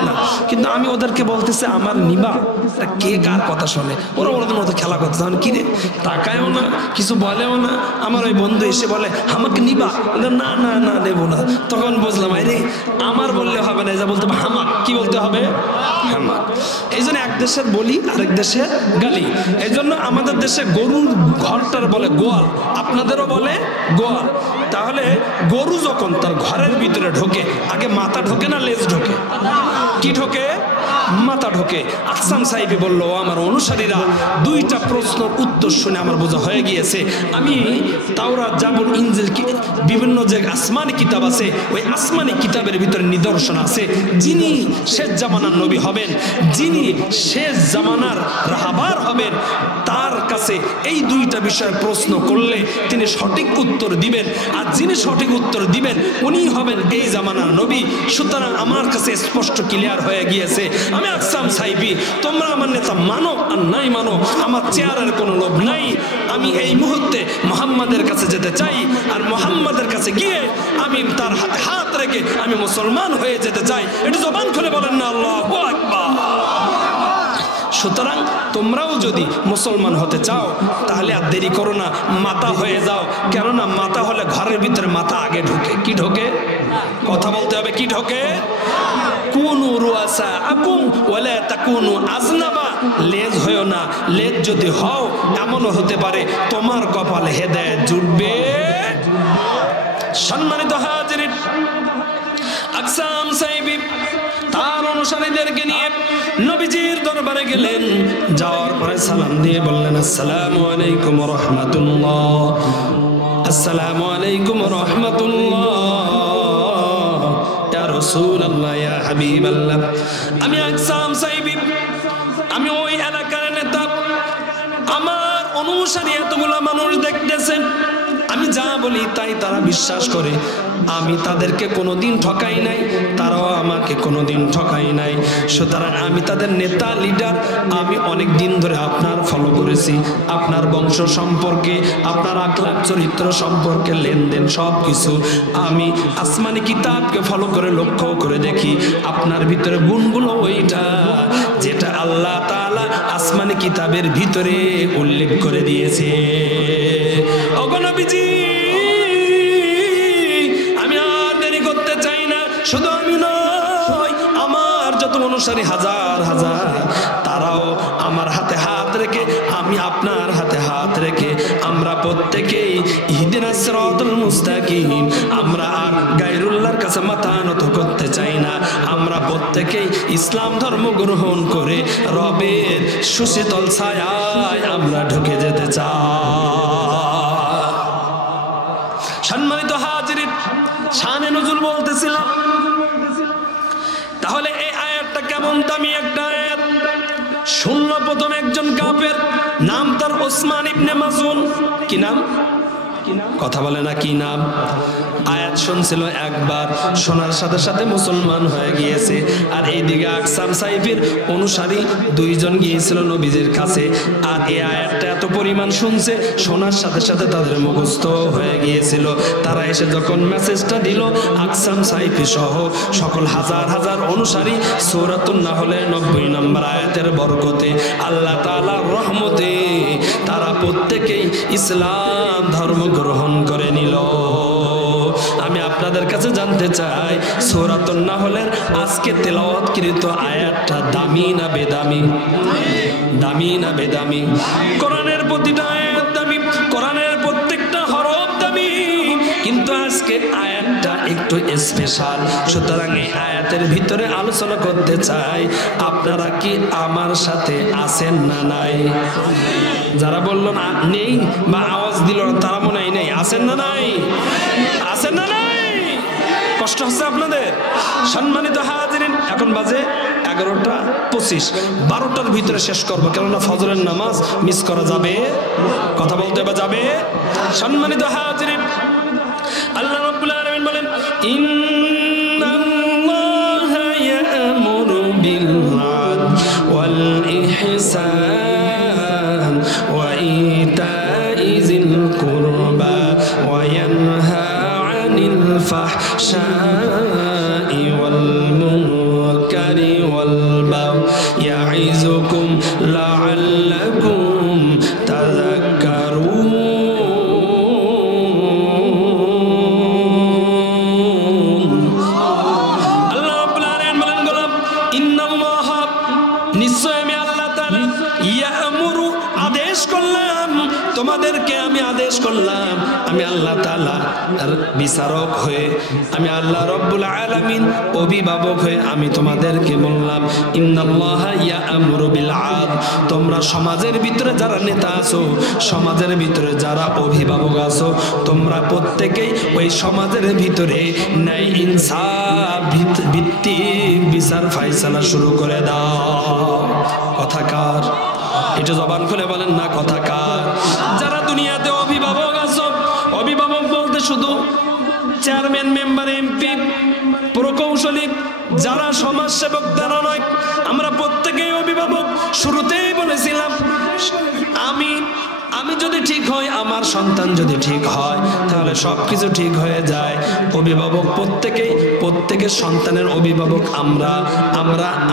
না। কিন্তু আমি ওদেরকে বলতেছি আমার নিবা, কে কার কথা শোনে? ওরা ওদের মতো খেলা করতে কি রে, তাকায়ও না, কিছু বলেও না। আমার ওই বন্ধু এসে বলে আমাকে নিবা, না না না দেবো না। তখন বুঝলাম আরে আমার বললে হবে না, যা বলতে হবে হামাক। কি বলতে হবে? হামাক। এই জন্য এক দেশের বলি আরেক দেশের গালি। এই জন্য আমাদের দেশে গরুর ঘরটার বলে গোয়াল, আপনাদেরও বলে গোয়াল। তাহলে গরু যখন তার ঘরের ভিতরে ঢোকে, আগে মাথা ঢোকে না লেজ ঢোকে? কি ঢোকে? মাথা ঢোকে। আকসাম সাইফি বলল, আমার অনুসারীরা, দুইটা প্রশ্নের উত্তর শুনে আমার বোঝা হয়ে গিয়েছে। আমি তাওরাত, জাবুর, ইনজিল, বিভিন্ন যে আসমানি কিতাব আছে, ওই আসমানি কিতাবের ভিতরে নিদর্শন আছে যিনি শেষ জামানার নবী হবেন, যিনি শেষ জামানার রাহবার হবেন, তার কাছে এই দুইটা বিষয়ে প্রশ্ন করলে তিনি সঠিক উত্তর দিবেন। আর যিনি সঠিক উত্তর দিবেন উনি হবেন এই জামানার নবী। সুতরাং আমার কাছে স্পষ্ট ক্লিয়ার হয়ে গিয়েছে। আমি আকসাম সাইফি, তোমরা আমার নেতা মানো আর নাই মানো, আমার চেয়ারের কোনো লোভ নাই। আমি এই মুহূর্তে মুহাম্মাদের কাছে যেতে চাই, আর মুহাম্মাদের কাছে গিয়ে আমি তার হাতে হাত রেখে আমি মুসলমান হয়ে যেতে চাই। এটা জবান খুলে বলেন না আল্লাহু আকবার। সুতরাং তোমরাও যদি মুসলমান হতে চাও তাহলে আর দেরি করো না, মাতা হয়ে যাও। কেননা মাতা হলে ঘরের ভিতরে মাথা আগে ঢোকে। কি ঢোকে? কথা বলতে হবে, কি ঢোকে? কুনু রুয়াসাকুম ওয়ালা তাকুনু আজনাবা, লেজ হয়ো না। লেজ যদি হও এমনও হতে পারে তোমার কপালে হেদায়েত জুটবে। সম্মানিত হাজিরিন, আকসাম সাইফি তার অনুসারীদেরকে নিয়ে নবীজির দরবারে গেলেন। যাওয়ার পরে সালাম দিয়ে বললেন, আসসালামু আলাইকুম ওয়া রাহমাতুল্লাহ, আসসালামু আলাইকুম ওয়া রাহমাতুল্লাহ, ইয়া রাসূলুল্লাহ, ইয়া হাবিবাল্লাহ। আমি আকসাম সাইবি, আমি ওই এলাকার নেতা, আমার অনুসারী এতগুলো মানুষ দেখতেছেন, আমি যা বলি তাই তারা বিশ্বাস করে। আমি তাদেরকে কোনোদিন ঠকাই নাই, তারাও আমাকে কোনোদিন ঠকাই নাই। সুতরাং আমি তাদের নেতা, লিডার। আমি অনেক দিন ধরে আপনার ফলো করেছি, আপনার বংশ সম্পর্কে, আপনার আখলাক চরিত্র সম্পর্কে, লেনদেন সব কিছু আমি আসমানি কিতাবকে ফলো করে লক্ষ্য করে দেখি আপনার ভিতরে গুণগুলো ওইটা যেটা আল্লাহ তাআলা আসমানি কিতাবের ভিতরে উল্লেখ করে দিয়েছে। ওগো নবীজি, আমি আর দেরি করতে চাই না। শুধু আমি নয়, আমার যত অনুসারী হাজার হাজার, তারাও আমার হাতে হাত রেখে, আমি আপনার হাতে হাত রেখে, আমরা প্রত্যেকেই ইহদিনাস সিরাতাল মুস্তাকিম, আমরা আর গায়রুল্লাহর কাছে মাথা নত করতে চাই না। আমরা প্রত্যেকেই ইসলাম ধর্ম গ্রহণ করে রবের সুশীতল ছায়ায় আমরা ঢুকে যেতে চাই। সম্মানিত হাজিরিন, শানে নুজুল বলতেছিলাম। তাহলে এই আয়াতটা কেমন দামি একটা আয়াত। শুনল প্রথম একজন কাফের, নাম তার ওসমান ইবনে মাযউন। কি নাম? কথা বলে না, কি নাম? আয়াত শুনছিল একবার, শোনার সাথে সাথে মুসলমান হয়ে গিয়েছে। আর এইদিকে আকসাম সাইফির অনুসারী দুইজন গিয়েছিল নবীজির কাছে, আর এই আয়াতটা এত পরিমাণ শুনছে, শোনার সাথে সাথে তাদের মুখস্থ হয়ে গিয়েছিল। তারা এসে যখন মেসেজটা দিল, আকসাম সাইফি সহ সকল হাজার হাজার অনুসারী সূরাতুন নাহলের 90 নম্বর আয়াতের বরকতে, আল্লাহ তাআলার রহমতে তারা প্রত্যেকেই ইসলাম ধর্ম গ্রহণ করে নিল। আমি আপনাদের কাছে জানতে চাই, সূরাতুন নাহলের আজকে তেলাওয়াতকৃত আয়াতটা দামি না বেদামি? দামি না বেদামি? কোরআনের প্রতিটা আয়াত দামি, কোরআনের প্রত্যেকটা হরফ দামি, কিন্তু আজকে আয়াতটা একটু স্পেশাল। সুতরাং এই আয়াতের ভিতরে আলোচনা করতে চাই। আপনারা কি আমার সাথে আছেন না নাই? যারা বলল না নেই বা আওয়াজ দিল না, তারা মনে হয় নেই। আছেন না নাই? আছেন না নাই? কষ্ট হচ্ছে আপনাদের? সম্মানিত হাজিরিন, এখন বাজে 11:25, 12টার ভিতরে শেষ করবো, কেননা ফজরের নামাজ মিস করা যাবে। কথা বলতে হবে যাবে। সম্মানিত হাজিরিন, আল্লাহ রাব্বুল আলামিন বলেন, ইন্নাল্লাহা ইয়া'মুরু বিল আদলি ওয়াল ইহসান ওয়া ইতা'i যিল কুরবা ওয়া ইয়ানহা আনিল ফাহশাই ওয়াল মুনকারি ওয়াল বাগই ইয়া'iযুকুম লা'আল্লাকুম তাযাক্কারুন। নিশ্চয় আমি আল্লাহ তাআলা ইয়া'মুরু, আদেশ করলাম তোমাদেরকে, আমি আদেশ করলাম, আমি আল্লাহ তাআলা বিচারক হয়ে, আমি আল্লাহ রব্বুল আলামিন অভিভাবক হয়ে আমি তোমাদেরকে বললাম, ইন্নাল্লাহা ইয়া'মুরু বিল আদল। তোমরা সমাজের ভিতরে যারা নেতা আছো, সমাজের ভিতরে যারা অভিভাবক আছো, তোমরা প্রত্যেকেই ওই সমাজের ভিতরে ন্যায় ইনসাফ ভিত্তিক বিচার ফায়সালা শুরু করে দাও। কথা কার? এটা জবান খুলে বলেন না, কথা কার? যারা দুনিয়াতে অভিভাবক আছো, অভিভাবক বলতে শুধু চেয়ারম্যান, মেম্বার, এমপি, প্রকৌশলী, যারা সমাজসেবক তারা নয়, আমরা প্রত্যেকেই অভিভাবক। শুরুতেই বলেছিলাম, আমি যদি ঠিক হই, আমার সন্তান যদি ঠিক হয়, তাহলে সবকিছু ঠিক হয়ে যায়। অভিভাবক প্রত্যেকের সন্তানের অভিভাবক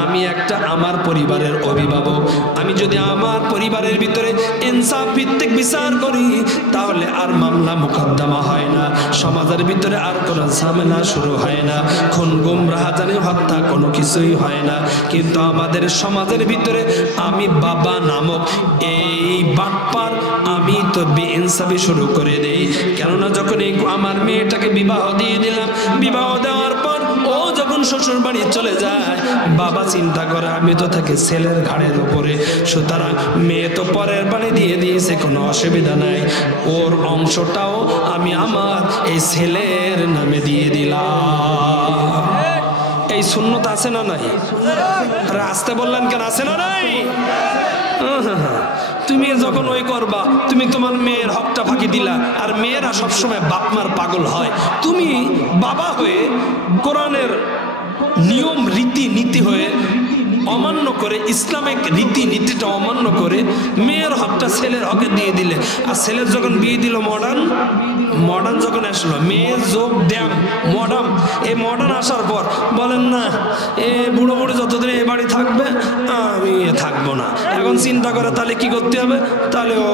আমি একটা আমার পরিবারের অভিভাবক। আমি যদি আমার পরিবারের ভিতরে ইনসাফ ভিত্তিক বিচার করি, তাহলে আর মামলা মোকদ্দমা হয় না, সমাজের ভিতরে আর কোনো ঝামেলা শুরু হয় না, খুন গুম রাহাজানি হত্যা কোনো কিছুই হয় না। কিন্তু আমাদের সমাজের ভিতরে আমি বাবা নামক এই বাটপার, আমি তো বেইনসাফি শুরু করে দেই। কেননা যখন আমার মেয়েটাকে বিবাহ দিয়ে দিলাম, বিবাহ দেওয়ার পর ও যখন যখন শ্বশুর বাড়ি চলে যায়, বাবা চিন্তা করে আমি তো থাকি ছেলের ঘাড়ের উপরে, সুতরাং মেয়ে তো পরের বাড়ি দিয়ে দিয়েছে, কোনো অসুবিধা নাই, ওর অংশটাও আমি আমার এই ছেলের নামে দিয়ে দিলাম। এই সুন্নত আছে না নাই? আসতে বললেন কেন? আছে না নাই? তুমি যখন ওই করবা, তুমি তোমার মেয়ের হকটা ফাঁকি দিলা। আর মেয়েরা সবসময় বাপমার পাগল হয়। তুমি বাবা হয়ে কোরআনের নিয়ম রীতি নীতি হয়ে অমান্য করে, ইসলামিক রীতি নীতিটা অমান্য করে মেয়ের হকটা ছেলের হকে দিয়ে দিলে। আর ছেলের যখন বিয়ে দিল মডার্ন যখন আসলো, মেয়ে যোগ ড্যাম মডার্ন, এই মডার্ন আসার পর বলেন না এ বুড়ো বুড়ো যতদিন এ বাড়ি থাকবে আমি থাকবো না। এখন চিন্তা করে তাহলে কি করতে হবে? তাহলে ও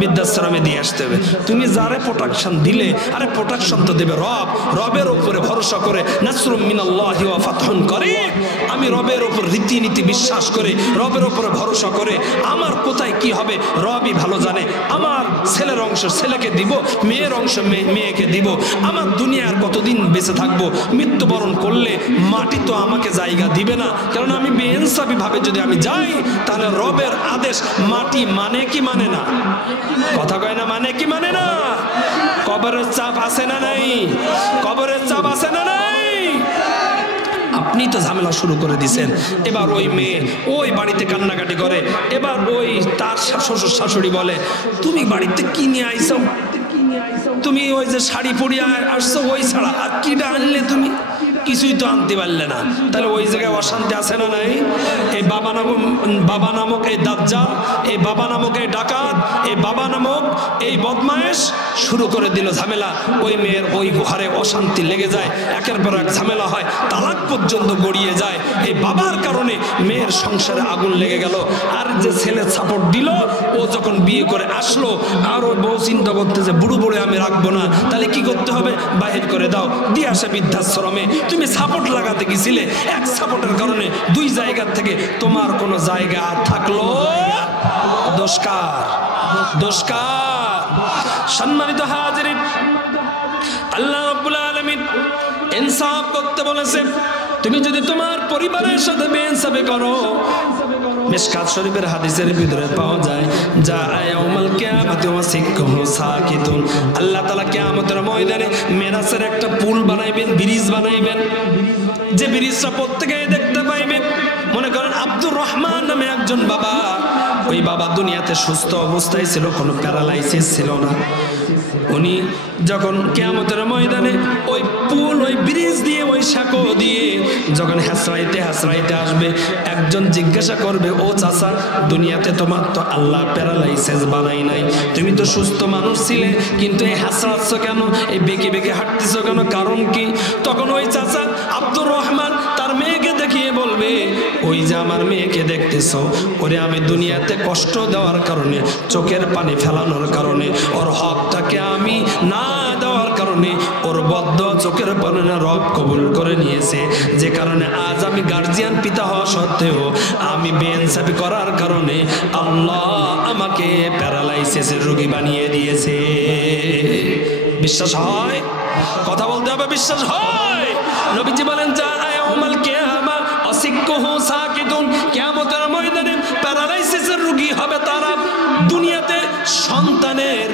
বৃদ্ধাশ্রমে দিয়ে আসতে হবে। তুমি যারে প্রোটেকশন দিলে, আরে প্রোটেকশন তো দেবে রব। রবের উপরে ভরসা করে, নাসরুম মিনাল্লাহি ওয়া ফাতহুন করিব, আমি রবের উপর রীতিনীতি বিশ্বাস করে, রবের উপরে ভরসা করে আমার কোথায় কি হবে রবই ভালো জানে। আমার ছেলের অংশ ছেলেকে দিব, মেয়ের অংশ মেয়েকে দিব। আমার দুনিয়ার কতদিন বেঁচে থাকবো, মৃত্যুবরণ করলে মাটি তো আমাকে জায়গা দিবে না। কারণ আমি বেইনসাফি ভাবে যদি আমি যাই, তাহলে রবের আদেশ মাটি মানে কি মানে না? কথা কয় না, মানে কি মানে না? কবরের চাপ আছে না নাই? কবরের চাপ আছে না নাই? আপনি তো ঝামেলা শুরু করে দিছেন। এবার ওই মেয়ে ওই বাড়িতে কান্নাকাটি করে। এবার ওই তার শ্বশুর শাশুড়ি বলে, তুমি বাড়িতে কি নিয়ে আইছো? তুমি ওই যে শাড়ি পরিয়ে আসছো ওই ছাড়া আর কিটা আনলে? তুমি কিছুই তো আনতে পারলে না। তাহলে ওই জায়গায় অশান্তি আছে না নাই? এই বাবা নামক এই দাজ্জাল, এই বাবা নামক এই ডাকাত, এই বাবা নামক এই বদমায়েশ শুরু করে দিল ঝামেলা। ওই মেয়ের ওই ঘরে অশান্তি লেগে যায়, একের পর এক ঝামেলা হয়, তালাক পর্যন্ত গড়িয়ে যায়। এই বাবার কারণে মেয়ের সংসারে আগুন লেগে গেল। আর যে ছেলে সাপোর্ট দিল, ও যখন বিয়ে করে আসলো, আর ওই বউ চিন্তা করতে যে বুড়ো বুড়ে আমি রাখবো না, তাহলে কি করতে হবে? বাহির করে দাও, দিয়ে আসে বৃদ্ধাশ্রমে। তুমি সাপোর্ট লাগাতে গেছিলে, এক সাপোর্টের কারণে দুই জায়গা থেকে তোমার কোনো জায়গা থাকলো। দোষকার, দোষকার। সম্মানিত হাজিরিন, আল্লাহ রাব্বুল আলামিন ইনসাফ করতে বলেছেন। তুমি যদি তোমার পরিবারের সাথে বেইনসাফি করো, মিশকাত শরীফের হাদিসের ভিতরে পাওয়া যায়, যা ইয়াউমাল কিয়ামাতি ওয়া সিকহু সাকিতুন, আল্লাহ তাআলা কিয়ামতের ময়দানে মেরাজের একটা পুল বানাইবেন, ব্রিজ বানাইবেন, যে ব্রিজটা প্রত্যেকেই দেখতে পাইবে। মনে করেন আব্দুর রহমান নামে একজন বাবা, ওই বাবা দুনিয়াতে সুস্থ অবস্থায় ছিল, কোনো প্যারালাইসিস ছিল না। উনি যখন কিয়ামতের ময়দানে ওই পুল, ওই ব্রিজ দিয়ে, ওই সাঁকো দিয়ে যখন হাসরাইতে হাসরাইতে আসবে, একজন জিজ্ঞাসা করবে, ও চাচা, দুনিয়াতে তোমার তো আল্লাহ প্যারালাইসিস বানাই নাই, তুমি তো সুস্থ মানুষ ছিলে, কিন্তু এই হাসরাচ্ছ কেন, এই বেঁকে বেঁকে হাঁটতেছ কেন, কারণ কি? তখন ওই চাচা আব্দুর রহমান তার মেয়েকে দেখিয়ে বলবে, ওই যে আমার মেয়েকে দেখতেছ, ওরে আমি দুনিয়াতে কষ্ট দেওয়ার কারণে, চোখের পানি ফেলানোর কারণে, ওর হকটাকে আমি না দেওয়ার কারণে, ওর বদ্ধ চোখের পানি রব কবুল করে নিয়েছে। যে কারণে আজ আমি গার্জিয়ান পিতা হওয়া সত্ত্বেও আমি বেইনসাফি করার কারণে আল্লাহ আমাকে প্যারালাইসিসের রোগী বানিয়ে দিয়েছে। বিশ্বাস হয়? কথা বলতে হবে, বিশ্বাস হয়? নবীজি বলেন, যা ইয়াউমাল কিয়ামা আসিকহু সাকিতুন, কিয়ামতের ময়দানে প্যারালাইসিসের রোগী হবে তারা। দুনিয়াতে সন্তানের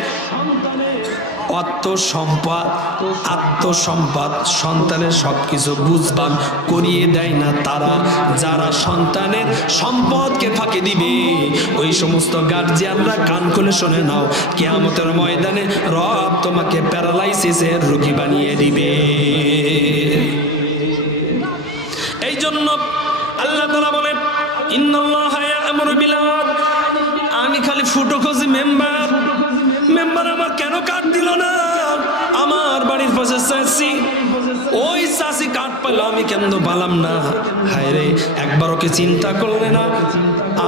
আত্মসম্পদ সন্তানের সবকিছু বুঝবান করিয়ে দেয় না তারা, যারা সন্তানের সম্পদকে ফাঁকি দিবে। ওই সমস্ত গার্জিয়ানরা কান খুলে শুনে নাও, কিয়ামতের ময়দানে রব তোমাকে প্যারালাইসিসের রোগী বানিয়ে দিবে। এই জন্য আল্লাহ তাআলা বলেন, ইন্নাল্লাহা ইয়া'মুরু বিল আদল। আমি খালি ফুটো খুঁজি মেম্বার আমার কেন কার্ড দিল না? আমার বাড়ির পাশে চাচি, ওই চাচি কার্ড পেল, আমি কেন পালাম না? হায় রে, একবার ওকে চিন্তা করলে না?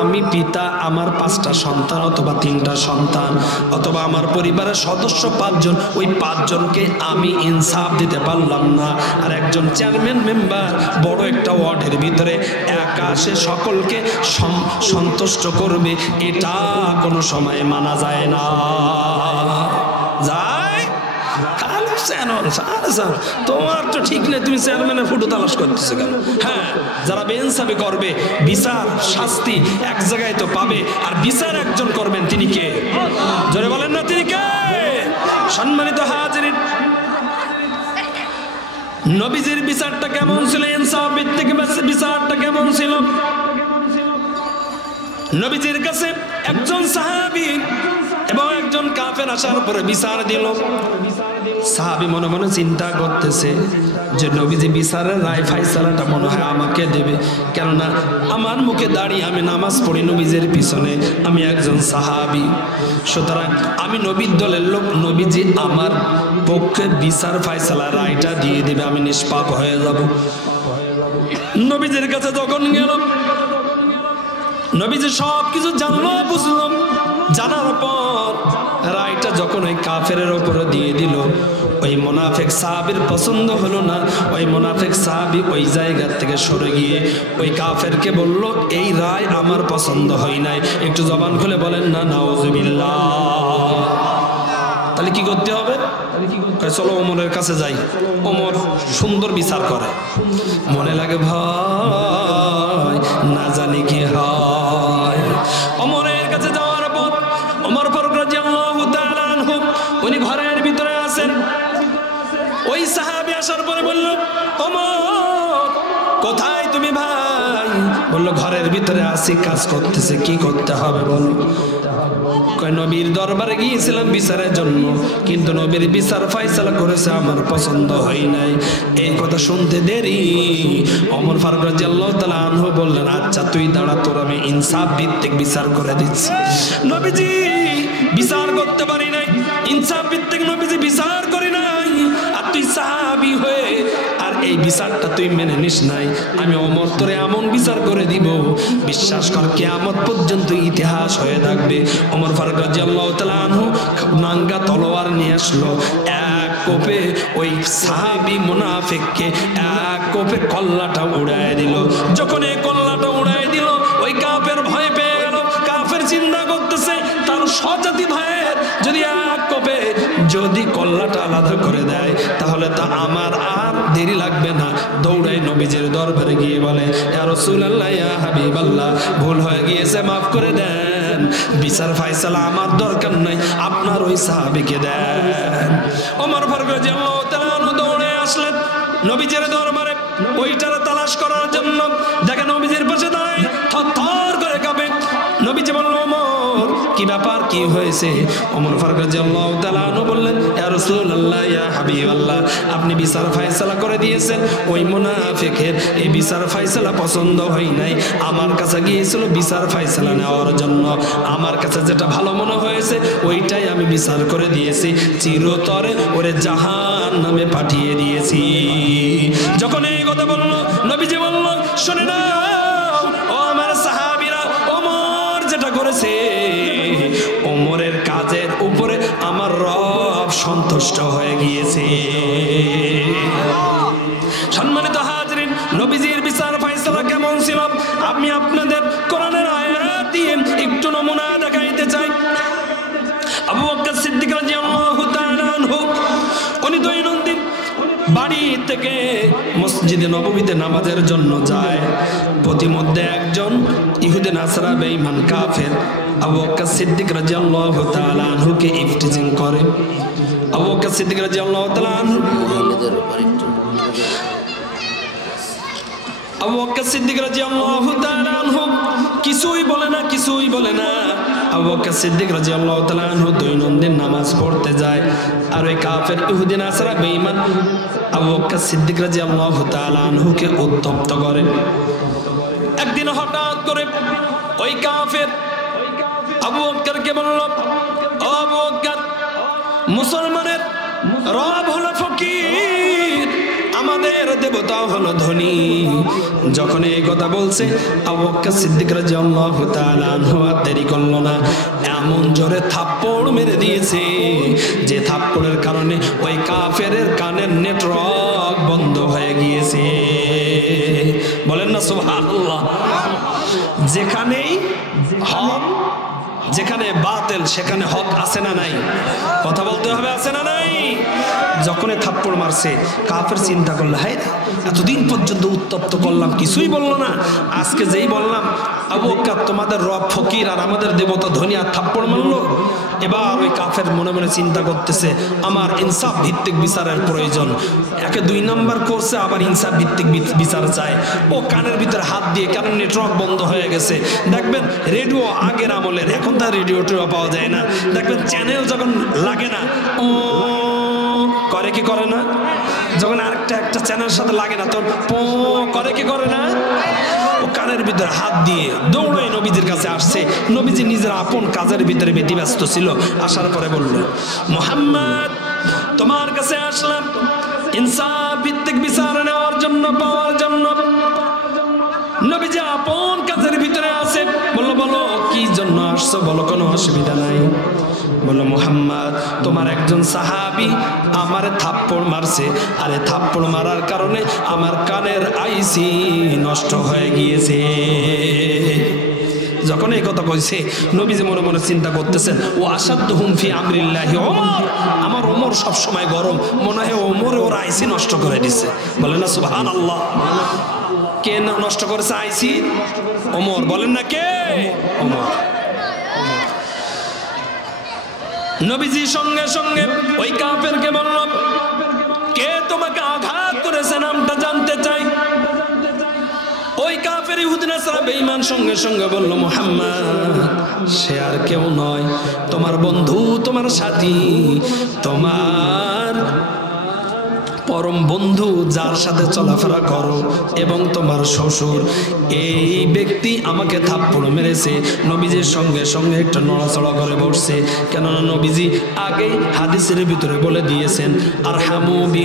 আমি পিতা, আমার 5টা সন্তান অথবা 3টা সন্তান, অথবা আমার পরিবারের সদস্য 5 জন, ওই 5 জনকে আমি ইনসাফ দিতে পারলাম না। আর একজন চেয়ারম্যান মেম্বার বড় একটা ওয়ার্ডের ভিতরে একা সে সকলকে সন্তুষ্ট করবে, এটা কোনো সময় মানা যায় না। যায়? খালি তোমার তো ঠিক নেই, তুমি চেয়ারম্যানের ফটো তালাশ করতেছো কেন? হ্যাঁ, যারা বেইনসাফি করবে বিচার শাস্তি এক জায়গায় তো পাবে, আর বিচার একজন করবেন, তিনি কে? জোরে বলেন না, তিনি কে? সম্মানিত হাজিরিন, নবীজির বিচারটা কেমন ছিল? ইনসাফ ভিত্তিক বিচারটা কেমন ছিল? নবীজির কাছে একজন সাহাবী এবং একজন কাফের আসার পরে বিচার দিল। সাহাবী মনে মনে চিন্তা করতেছে যে নবীজি বিচারের রায় ফাইসালাটা মনে হয় আমাকে দেবে, কেননা আমার মুখে দাঁড়িয়ে আমি নামাজ পড়ি নবীজির পিছনে, আমি একজন সাহাবী, সুতরাং আমি নবীর দলের লোক, নবীজি আমার পক্ষে বিচার ফাইসালা রায়টা দিয়ে দেবে, আমি নিষ্পাপ হয়ে যাব। নবীজির কাছে যখন গেল, নবীজি সব কিছু জানলো বুঝলো, জানার পর রায়টা যখন ওই কাফেরের উপরে দিয়ে দিল, ওই মুনাফিক সাহাবীর পছন্দ হলো না। ওই মুনাফিক সাহাবী ওই জায়গা থেকে সরে গিয়ে ওই কাফেরকে বলল, এই রায় আমার পছন্দ হয় নাই। একটু জবান খুলে বলেন না নাউজুবিল্লাহ। তাহলে কি করতে হবে? চলো ওমরের কাছে যাই, ওমর সুন্দর বিচার করে। মনে লাগে ভয়, না জানি কি হয়। ওমরের কাছে যাওয়ার পর ওমর ফারুক রাদিয়াল্লাহু তাআলা আনহু উনি ঘরের ভিতরে আছেন। ওই সাহাবী আসার পরে বলল, ওমর কোথায় তুমি ভাই? বলল, ঘরের ভিতরে আছি, কাজ করতেছে। কি করতে হবে বলো? কয়, নবীর দরবারে গিয়েছিলাম বিচারের জন্য, কিন্তু নবীর বিচার ফাইসালা করেছে আমার পছন্দ হয় নাই। এই কথা শুনতে দেরি ওমর ফারুক রাদিয়াল্লাহু তাআলা আনহু বললেন, আচ্ছা তুই দাঁড়া, তোর আমি ইনসাফ ভিত্তিক বিচার করে দিচ্ছি। নবীজি বিচার করতে পারি নাই, ইনসাফ ভিত্তিক নবীজি বিচার করে নাই, আর তুই সাহাবী হয়ে আর এই বিচারটা তুই মেনে নিস নাই। আমি ওমর তোরে এমন বিচার করে দিব, বিশ্বাস কর কিয়ামত পর্যন্ত ইতিহাস হয়ে থাকবে। ওমর ফারুক রাদিয়াল্লাহু তাআলা আনহু নাঙ্গা তলোয়ার নিয়ে আসলো, এক কোপে ওই সাহাবী মুনাফিককে এক কোপে কল্লাটা উড়ায় দিল। যখন এই কল্লাটা উড়ায় দিল, ওই কাফের ভয় পেয়ে গেল। কাফের চিন্তা করতেছে তার স্বজাতি ভাইয়ের যদি এক কোপে যদি কল্লাটা আলাদা করে দেয়, তাহলে তা আমার আর দেরি লাগবে না। দৌড়াই নবীজির দরবারে গিয়ে বলে, ইয়া রাসূলুল্লাহ, ইয়া হাবিবাল্লাহ, ভুল হয়ে গিয়েছে, মাফ করে দেন, বিচার ফায়সালা আমার দরকার নাই, আপনার ওই সাহাবীকে দেন। ওমর ফারুক রাদিয়াল্লাহু তাআলা দৌড়ে আসলেন নবীজির দরবারে, ওইটার তালাশ করার জন্য। দেখেন নবীজির পাশে দাঁড়ায় থরথর করে কাঁপে। নবীজি বলল, ওমর কি ব্যাপার, কি হয়েছে? ওমর ফারুক রাদিয়াল্লাহু তাআলা বললেন, ইয়া রাসূলুল্লাহ, ইয়া হাবিবাল্লাহ, আপনি বিচার ফায়সালা করে দিয়েছেন, ওই মুনাফিকের এই বিচার ফায়সালা পছন্দ হয় নাই, আমার কাছে গিয়েছিল বিচার ফায়সালা নেওয়ার জন্য। আমার কাছে যেটা ভালো মনে হয়েছে ওইটাই আমি বিচার করে দিয়েছি, চিরতরে ওরে জাহান্নামে পাঠিয়ে দিয়েছি। যখন এই কথা বলল, নবীজি বলল, শুনে না ও আমার সাহাবীরা, ওমর যেটা করেছে, ওমরের কাজের উপরে আমার রব সন্তুষ্ট হয়ে গিয়েছে। সম্মানিত হাজিরিন, নবীজির বিচার ফায়সালা কেমন ছিল আমি আপনাদের কোরআনের আয়াত দিয়ে একটু নমুনা দেখাইতে চাই। আবু বকর সিদ্দিক রাদিয়াল্লাহু তাআলা আনহু উনি দৈনন্দিন বাড়ি থেকে মসজিদে নববীতে নামাজের জন্য যায়। প্রতিমধ্যে একজন ইহুদি নাসরা বেঈমান কাফের আবু বকর সিদ্দিক রাদিয়াল্লাহু তাআলা আনহুকে ইফতিজিং করে। আবু বকর সিদ্দিক রাদিয়াল্লাহু তাআলা আনহু আবু বকর সিদ্দিক রাদিয়াল্লাহু তাআলা আনহু কিছুই বলে না, কিছুই বলে না। আবু বকর সিদ্দিক রাদিয়াল্লাহু তাআলা আনহু দৈনন্দিন নামাজ পড়তে যায়, আর ওই কাফের ইহুদি নাসরা বেঈমান আবু বকর সিদ্দিক রাদিয়াল্লাহু তাআলা আনহুকে উত্তপ্ত করে। একদিন হঠাৎ করে ওই কাফের আবু বকরকে বলল, ও আবু বকর, মুসলমানের রব হলো ফকির, আমাদের দেবতা হলো ধনী। যখন এই কথা বলছে, আবু বকর সিদ্দিক রাদিয়াল্লাহু তাআলা আনহু আর দেরি করল না, এমন জোরে থাপ্পড় মেরে দিয়েছে যে থাপ্পড়ের কারণে ওই কাফেরের কানের নেটওয়ার্ক বন্ধ হয়ে গিয়েছে। বলেন না সুবহানাল্লাহ। যেখানেই হক যেখানে বাতিল সেখানে হক আছে না নাই? কথা বলতে হবে, আছে না নাই? যখনই থাপ্পড় মারছে কাফের চিন্তা করলো, হায় এতদিন পর্যন্ত উত্তপ্ত করলাম, কিছুই বললো না, আজকে যেই বললাম আবু বকর তোমাদের রব ফকির আর আমাদের দেবতা ধনী, আর থাপ্পড় মারলো। এবার ওই কাফের মনে মনে চিন্তা করতেছে আমার ইনসাফ ভিত্তিক বিচারের প্রয়োজন। একে 2 নাম্বার করছে, আবার ইনসাফ ভিত্তিক বিচার চায়। ও কানের ভিতরে হাত দিয়ে, কারণ নেটওয়ার্ক বন্ধ হয়ে গেছে। দেখবেন রেডিও আগের আমলের, এখন তার রেডিওটিও পাওয়া যায় না। দেখবেন চ্যানেল যখন লাগে না ও করে কি করে না, যখন আরেকটা চ্যানেলের সাথে লাগে না তখন পো করে কি করে না। ও কানের ভিতরে হাত দিয়ে দৌড়ে নবীজির কাছে আসছে। নবীজি নিজের আপন কাজের ভিতরে ব্যতিব্যস্ত ছিল। আসার পরে বলল, মুহাম্মদ তোমার কাছে আসলাম ইনসাফ ভিত্তিক বিচার নেওয়ার জন্য, পাওয়ার জন্য। নবীজি আপন কাজের ভিতরে আছে। বললো বলো কি জন্য আসছো, বলো, কোনো অসুবিধা নাই। বললো মুহাম্মদ তোমার একজন সাহাবী আমারে থাপ্পড় মারছে, আরে থাপ্পড় মারার কারণে আমার কানের আইসি নষ্ট হয়ে গিয়েছে। যখন এই কথা কইছে নবীজি মনে মনে চিন্তা করতেছেন, ও আসাদুহুম ফি আমরিল্লাহি ওমর, আমার ওমর সব সময় গরম, মনে হয় ওমর ওর আইসি নষ্ট করে দিছে। বলেন না সুবহানাল্লাহ। কে নষ্ট করেছে আইসি? ওমর। বলেন না কে? ওমর। নবীজি সঙ্গে সঙ্গে ওই কাফেরকে বলল, কে তোমাকে আঘাত করেছে নামটা জানতে চাই। ওই কাফের ইহুদি নাসারা বেঈমান সঙ্গে সঙ্গে বলল, মুহাম্মদ সে আর কেউ নয়, তোমার বন্ধু, তোমার সাথী, তোমার পরম বন্ধু, যার সাথে চলাফেরা করো, এবং তোমার শ্বশুর। এই ব্যক্তি আমাকে থাপ্পড় মেরেছে। নবীজির সঙ্গে সঙ্গে একটু নড়াচড়া করে বসছে, কেননা নবীজি আগেই হাদিসের ভিতরে বলে দিয়েছেন, আরহামু বি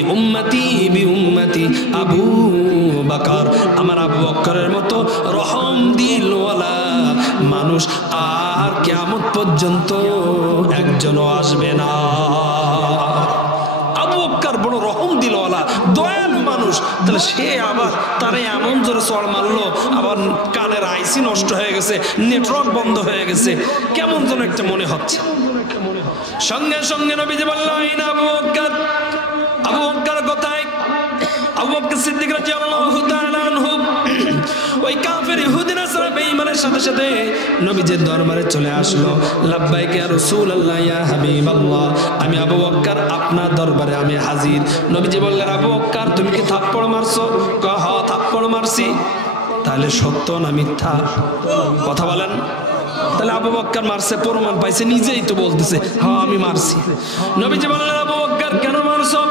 উম্মতি আবু বকর, আমার আবু বকরের মতো রহম দিলওয়ালা মানুষ আর কিয়ামত পর্যন্ত একজনও আসবে না। আবু বকর বড় রহম দিলওয়ালা, দয়ালু মানুষ, তাহলে সে আবার তারে এমন জোরে চড় মারলো, আবার কানের আইসি নষ্ট হয়ে গেছে, নেটওয়ার্ক বন্ধ হয়ে গেছে, কেমন যেন একটা মনে হচ্ছে। সঙ্গে সঙ্গে নবীজি বলল, আইনা আবু বকর, আবু বকর কোথায়? আবু বকর সিদ্দিক রাদিয়াল্লাহু তাআলা আনহু ওই কাফের ইহুদি নাসারা বেঈমানের সাথে সাথে নবীজির দরবারে চলে আসলো। লাব্বাইক ইয়া রাসূলুল্লাহ, ইয়া হাবিবাল্লাহ, আমি আবু বকর আপনার দরবারে আমি হাজির। নবীজি বললেন, আবু বকর তুমি কি থাপ্পড় মারছো? কয় হ্যাঁ থাপ্পড় মারছি। তাহলে সত্য না মিথ্যা? কথা বলেন। তাহলে আবু বকর মারছে, প্রমাণ পাইছে, নিজেই তো বলতেছে হ্যাঁ আমি মারছি। নবীজি বললেন, আবু বকর কেন মারছো,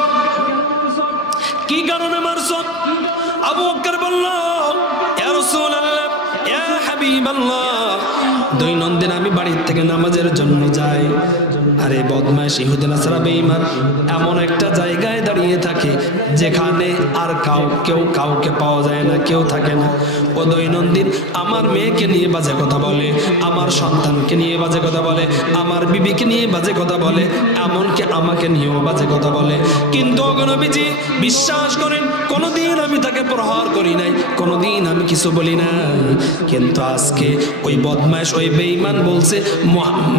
কি কারণে মারছো? আবু বকর বলল, ইয়া রাসূলুল্লাহ, ইয়া হাবিবাল্লাহ, দৈনন্দিন আমি বাড়ির থেকে নামাজের জন্য যাই, আরে বদমাইশ ইহুদি নাসারা বেঈমান এমন একটা জায়গায় দাঁড়িয়ে থাকে যেখানে আর কেউ কাউকে পাওয়া যায় না, কেউ থাকে না। ও দৈনন্দিন আমার মেয়েকে নিয়ে বাজে কথা বলে, আমার সন্তানকে নিয়ে বাজে কথা বলে, আমার বিবিকে নিয়ে বাজে কথা বলে, এমনকি আমাকে নিয়েও বাজে কথা বলে। কিন্তু নবীজি বিশ্বাস করেন, কোনোদিন আমি তাকে প্রহার করি নাই, কোনোদিন আমি কিছু বলি নাই। কিন্তু আজকে ওই বদমাইশ, ওই বেঈমান বলছে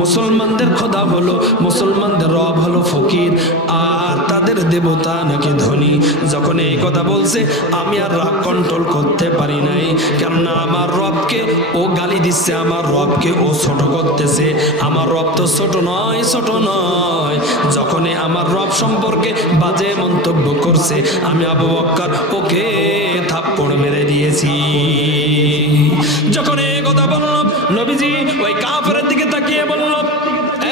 মুসলমানদের খোদা হলো, মুসলমানদের রব হলো ফকির, আর তাদের দেবতা নাকি ধনী। যখন এই কথা বলছে আমি আর রাগ কন্ট্রোল করতে পারি নাই, কেননা আমার রবকে ও গালি দিচ্ছে, আমার রবকে ও ছোট করতেছে। আমার রব তো ছোট নয়, ছোট নয়। যখনই আমার রব সম্পর্কে বাজে মন্তব্য করছে, আমি আবু বকর ওকে থাপ্পড় মেরে দিয়েছি। যখন এই কথা বলল, নবীজি ওই কাফেরের দিকে তাকিয়ে বলল,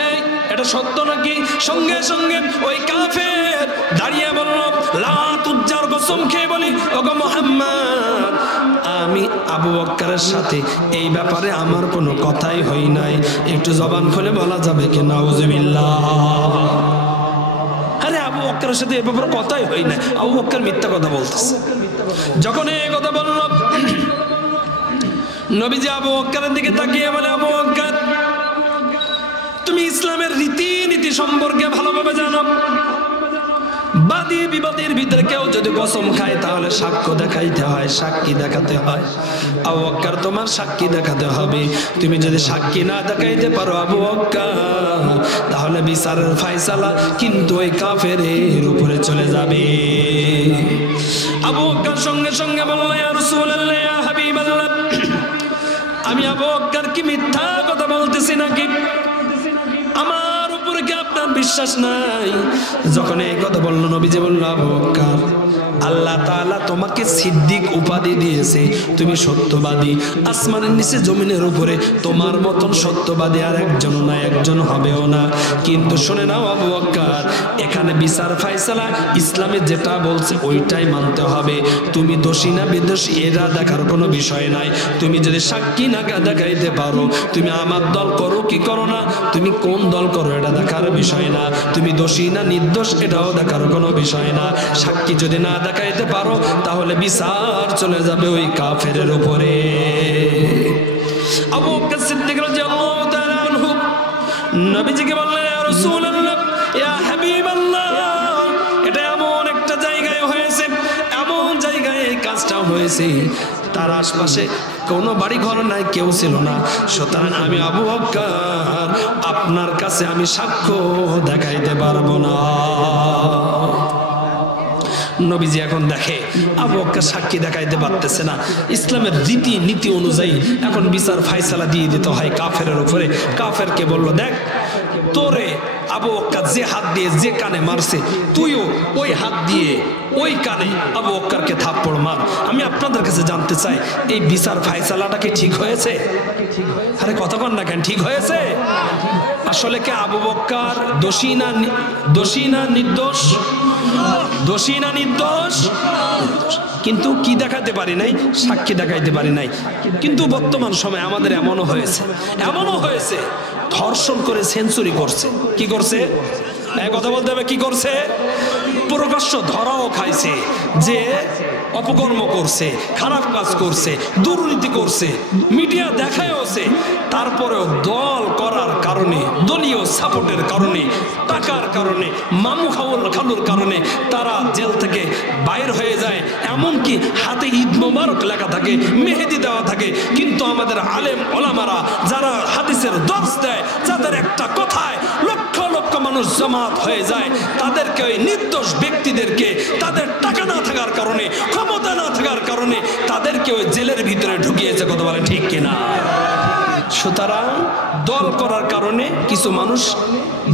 এই এটা সত্য নাকি? সঙ্গে সঙ্গে ওই কাফের দাঁড়িয়ে বলল, লা তুজ্জার কসম খেয়ে বলি, ওগো মুহাম্মদ, আমি আবু বকরের সাথে এই ব্যাপারে আমার কোনো কথাই হই নাই। একটু জবান খুলে বলা যাবে কি নাউজুবিল্লাহ? আরে আবু বকরের সাথে এই ব্যাপারে কথাই হই নাই, আবু বকর মিথ্যা কথা বলতেছে। যখন এই কথা বলল, নবীজি আবু বকরের দিকে তাকিয়ে বলে, আবু বকর তুমি ইসলামের রীতিনীতি সম্পর্কে ভালোভাবে জানো, বাদী বিবাদের ভিতরে কেউ যদি কসম খায় তাহলে সাক্ষ্য দেখাইতে হয়, সাক্ষী দেখাতে হয়। আবু বকর তোমার সাক্ষী দেখাতে হবে। তুমি যদি সাক্ষী না দেখাইতে পারো আবু বকর, তাহলে বিচারের ফায়সালা কিন্তু ওই কাফেরের উপরে চলে যাবে। আবু বকর সঙ্গে সঙ্গে বলল, ইয়া রাসূলুল্লাহ, ইয়া হাবিবাল্লাহ, আমি আবু বকর কি মিথ্যা কথা বলতেছি নাকি? আমার উপরে কি আপনার বিশ্বাস নাই? যখন এই কথা বলল নবীজি বলল, আবু বকর, আল্লাহ তাআলা তোমাকে সিদ্দিক উপাধি দিয়েছে, তুমি সত্যবাদী। আসমানের নিচে জমিনের উপরে তোমার মতন সত্যবাদী আর একজন না, একজন হবেও না। কিন্তু শুনে নাও আবু বকর, এখানে বিচার ফায়সালা ইসলামে যেটা বলছে ওইটাই মানতে হবে। তুমি দোষী না বেদোষী এটা দেখার কোনো বিষয় নাই। তুমি যদি সাক্ষী না দেখাইতে পারো, তুমি আমার দল করো কি করো না, তুমি কোন দল করো এটা দেখার বিষয় না। তুমি দোষী না নির্দোষ এটাও দেখার কোনো বিষয় না। সাক্ষী যদি না দেখাইতে পারো তাহলে বিচার চলে যাবে ওই কাফেরের উপরে। আবু বকর সিদ্দিক রাদিয়াল্লাহু তাআলা আনহু নবীজিকে বললেন, ইয়া রাসূলুল্লাহ, ইয়া হাবিবাল্লাহ, এটা এমন একটা জায়গায় হয়েছে, এমন জায়গায় এই কাজটা হয়েছে, তার আশপাশে কোনো বাড়ি ঘর নাই, কেউ ছিল না। সুতরাং আমি আবু বকর আপনার কাছে আমি সাক্ষ্য দেখাইতে পারবো না। নবীজি এখন দেখে আবু বকর সাক্ষী দেখাইতে পারতেছে না। ইসলামের রীতি নীতি অনুযায়ী এখন বিচার ফায়সালা দিয়ে দিতে হয় কাফেরের উপরে। কাফেরকে বলল, দেখ তোরে আবু বকর যে হাত দিয়ে যে কানে মারছে, তুইও ওই হাত দিয়ে ওই কানে আবু বকরকে থাপ্পড় মার। আমি আপনাদের কাছে জানতে চাই, এই বিচার ফায়সালাটা কি ঠিক হয়েছে? আরে কথা কন না কেন, ঠিক হয়েছে? আসলে কি আবু বকর দোষী না নির্দোষ? দোষী না নির্দোষ? কিন্তু কি দেখাতে পারি নাই? সাক্ষী দেখাইতে পারি নাই। কিন্তু বর্তমান সময় আমাদের এমনও হয়েছে ধর্ষণ করে সেঞ্চুরি করছে। কি করছে? কথা বলতে হবে, কি করছে? প্রকাশ্য ধরাও খাইছে যে অপকর্ম করছে, খারাপ কাজ করছে, দুর্নীতি করছে, মিডিয়া দেখায়ওছে। তারপরেও দল করার কারণে, দলীয় সাপোর্টের কারণে, টাকার কারণে, মামু খালুর কারণে তারা জেল থেকে বাইর হয়ে যায়। এমনকি হাতে ঈদ মোবারক লেখা থাকে, মেহেদি দেওয়া থাকে। কিন্তু আমাদের আলেম ওলামারা যারা হাদিসের দর্শ দেয়, যাদের একটা কথায় লক্ষ লক্ষ মানুষ জামাত হয়ে যায়, তাদেরকে ওই নির্দোষ ব্যক্তিদেরকে তাদের টাকা না থাকার কারণে, ক্ষমতা না থাকার কারণে তাদেরকে ওই জেলের ভিতরে ঢুকিয়েছে। কথা বলে ঠিক কিনা? সুতরাং দল করার কারণে কিছু মানুষ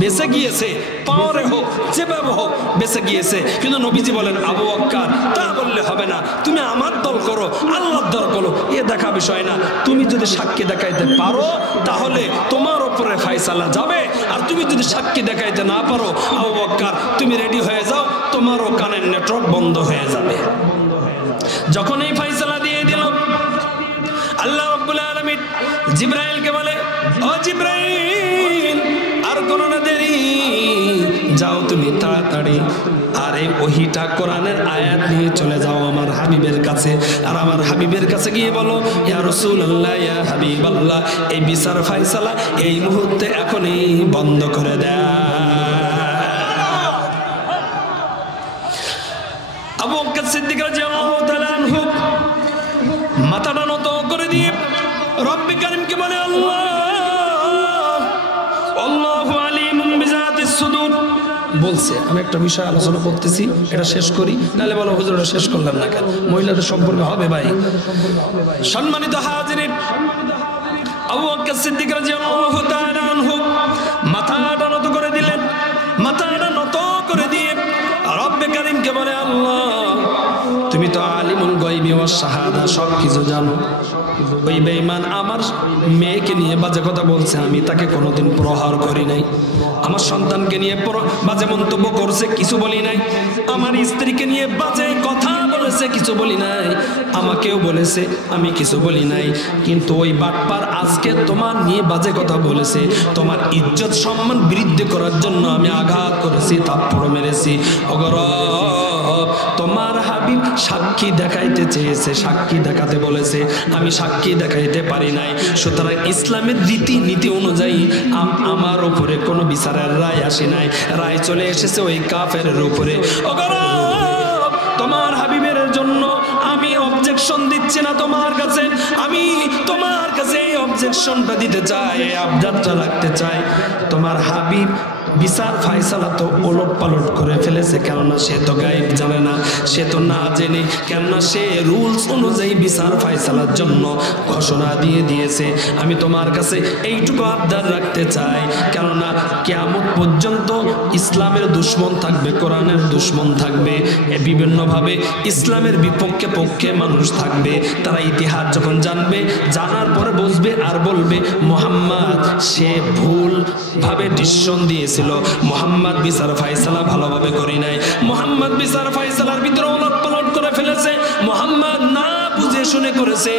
বেঁচে গিয়েছে, পাওয়ারে হোক যেভাবে হোক বেঁচে গিয়েছে। কিন্তু নবীজি বলেন, আবু বকর তা বললে হবে না, তুমি আমার দল করো, আল্লাহর দল করো, এ দেখা বিষয় না। তুমি যদি সাক্ষী দেখাইতে পারো তাহলে তোমার উপরে ফায়সালা যাবে। আর তুমি যদি সাক্ষী দেখাইতে না পারো আবু বকর, তুমি রেডি হয়ে যাও, তোমারও কানের নেটওয়ার্ক বন্ধ হয়ে যাবে। যখন এই ফায়সালা দিয়ে দিল, আল্লাহ রাব্বুল আলামিন জিবরাইলকে বলে, ও জিবরাইল, আর কোনো না দেরি, যাও তুমি তাড়াতাড়ি আর এই ওহিটা কোরআনের আয়াত নিয়ে চলে যাও আমার হাবিবের কাছে। আর আমার হাবিবের কাছে গিয়ে বলো, ইয়া রাসূলুল্লাহ, ইয়া হাবিবাল্লাহ, এই বিচার ফায়সালা এই মুহূর্তে এখনই বন্ধ করে দেয়। আবু বকর সিদ্দিক রাদিয়াল্লাহু তাআলা আনহু মাথাটা নত করে দিয়ে রব্বে কারীমকে বলে, আল্লাহু আলিমুম বিযাতিস সুদূর। বলছে আমি একটা বিষয় আলোচনা করতেছি, এটা শেষ করি, নাহলে বলো হুজুর এটা শেষ করলাম না কেন, মহিলাদের সম্পর্কে হবে ভাই। সম্মানিত হাজিরিন, আবু বকর সিদ্দিক রাদিয়াল্লাহু তাআলা আনহু মাথাটা নত করে দিলেন। মাথাটা নত করে দিয়ে রব্বে কারীমকে বলে, আল্লাহ তুমি তো আলিমুল গায়বি ওয়াস শাহাদা, সব কিছু জানো। ওই বেঈমান আমার মেয়েকে নিয়ে বাজে কথা বলছে, আমি তাকে কোনোদিন প্রহার করি নাই। আমার সন্তানকে নিয়ে বাজে মন্তব্য করছে, কিছু বলি নাই। আমার স্ত্রীকে নিয়ে বাজে কথা বলেছে, কিছু বলি নাই। আমাকেও বলেছে, আমি কিছু বলি নাই। কিন্তু ওই বাটপার আজকে তোমার নিয়ে বাজে কথা বলেছে, তোমার ইজ্জত সম্মান বৃদ্ধি করার জন্য আমি আঘাত করেছি, থাপ্পড় মেরেছি। ওগো তোমার হাবিব সাক্ষী দেখাইতে চেয়েছে, সাক্ষী দেখাতে বলেছে, আমি সাক্ষী দেখাইতে পারি নাই। সুতরাং ইসলামের রীতি অনুযায়ী আমার উপরে কোনো বিচারের রায় আসে নাই, রায় চলে এসেছে ওই কাফেরের উপরে। ও রব, তোমার হাবিবের জন্য আমি অবজেকশন দিচ্ছি না তোমার কাছে, আমি তোমার কাছে এই অবজেকশনটা দিতে চাই, এই আবদারটা রাখতে চাই। তোমার হাবিব বিচার ফায়সালা তো ওলট পালট করে ফেলেছে, কেননা সে তো গায়েব জানে না, সে তো না জেনে, কেননা সে রুলস অনুযায়ী বিচার ফায়সালার জন্য ঘোষণা দিয়ে দিয়েছে। আমি তোমার কাছে এইটুকু আবদার রাখতে চাই, কেননা কিয়ামত পর্যন্ত ইসলামের দুশ্মন থাকবে, কোরআনের দুশ্মন থাকবে, বিভিন্নভাবে ইসলামের বিপক্ষে মানুষ থাকবে। তারা ইতিহাস যখন জানবে, জানার পরে বুঝবে আর বলবে মুহাম্মদ সে ভুল ভাবে ডিসিশন দিয়েছিল, মুহাম্মদ বিচার ফায়সালা ভালোভাবে করি নাই, মুহাম্মদ বিচার ফায়সালার ভিতরে ওলট পালট করে ফেলেছে, মুহাম্মদ না বুঝে শুনে করেছে।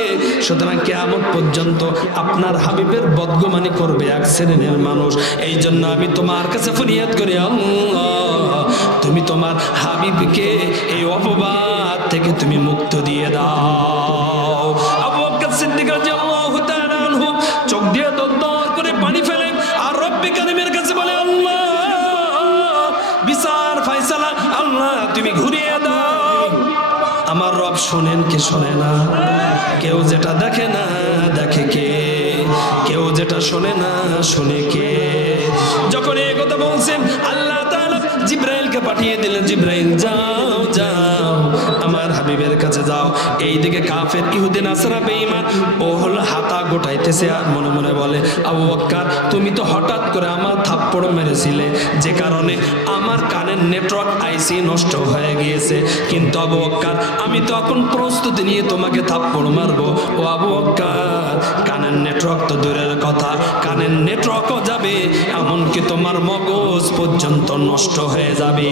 সুতরাং কিয়ামত পর্যন্ত আপনার হাবিবের বদগুমানি করবে এক শ্রেণীর মানুষ। এই জন্য আমি তোমার কাছে ফরিয়াদ করি, আল্লাহ তুমি তোমার হাবিবকে এই অপবাদ থেকে তুমি মুক্ত দিয়ে দাও। আবু বকর সিদ্দিক রাদিয়াল্লাহু তাআলা আনহু চোখ দিয়ে দর করে পানি ফেলে আর রব্বে কারীমের কাছে বলে, আল্লাহ বিচার ফায়সালা আল্লাহ তুমি ঘুরিয়ে দাও। আমার রব শোনেন কে শোনে না? কেউ যেটা দেখে না দেখে কে? কেউ যেটা শোনে না শোনে কে? যখন এই কথা বলছেন, আল্লাহ তাআলা জিবরাইলকে পাঠিয়ে দিলেন, জিবরাইল যাও যাও আমার হাবিবের কাছে যাও। এইদিকে কাফের ইহুদি নাসারা বেঈমান ও হলো হাতা গোটাইতেছে আর মনে মনে বলে, আবু বকর তুমি তো হঠাৎ করে আমার থাপ্পড় মেরেছিলে, যে কারণে আমার কানের নেটওয়ার্ক আইসি নষ্ট হয়ে গিয়েছে, কিন্তু আবু বকর আমি তো এখন প্রস্তুতি নিয়ে তোমাকে থাপ্পড় মারবো। ও আবু বকর কানের নেটওয়ার্ক তো দূরের কথা, কানের নেটওয়ার্কও যাবে, এমনকি তোমার মগজ পর্যন্ত নষ্ট হয়ে যাবে।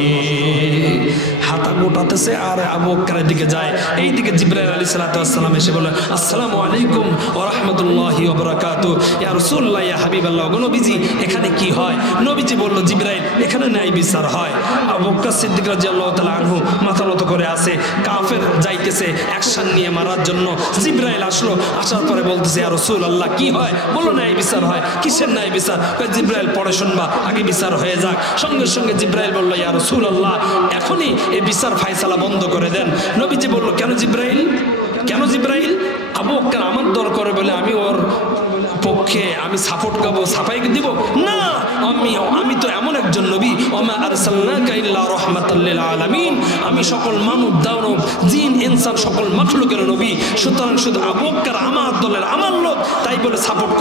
হাতা গোটাতেছে আর আবু বকরের দিকে যায়। এইদিকে জিবরাইল আলাইহিস সালাম এসে বলে, আসসালামু আলাইকুম ওয়া রাহমাতুল্লাহি ওয়া বারাকাতুহু, ইয়া রাসূলুল্লাহ ইয়া হাবিবাল্লাহ, গো নবীজি এখানে কি হয়? নবীজি বলল, জিবরাইল এখানে ন্যায় বিচার হয়। আবু বকর সিদ্দিক রাদিয়াল্লাহু তাআলা আনহু মাথা নত করে আছে, কাফের যাইতেছে অ্যাকশন নিয়ে মারার জন্য। জিবরাইল আসলো, আসার পরে বলতেছে, ইয়া রাসূলুল্লাহ কি হয়? বলল ন্যায় বিচার হয়। কিসের ন্যায় বিচার? জিবরাইল পরে শুনবা, আগে বিচার হয়ে যাক। সঙ্গে সঙ্গে জিবরাইল বলল, ইয়া রাসূলুল্লাহ এখনই এই বিচার ফায়সালা বন্ধ করে দেন। নবীজি বলল, কেন জিবরাইল, কেন জিবরাইল? আবু বকর আমার দরকার বলে আমি ওর পক্ষে আমি সাপোর্ট করবো, সাফাই দিব না। আমি তো এমন একজন নবী, ওমা আরসালনাকা ইল্লা রাহমাতাল লিল আলামিন, আমি সকল মানব দানব জিন ইনসান সকল মাখলুকের নবী। সুতরাং শুধু আবু বকর আমার দলের আমার লোক, তাই বলে সাপোর্ট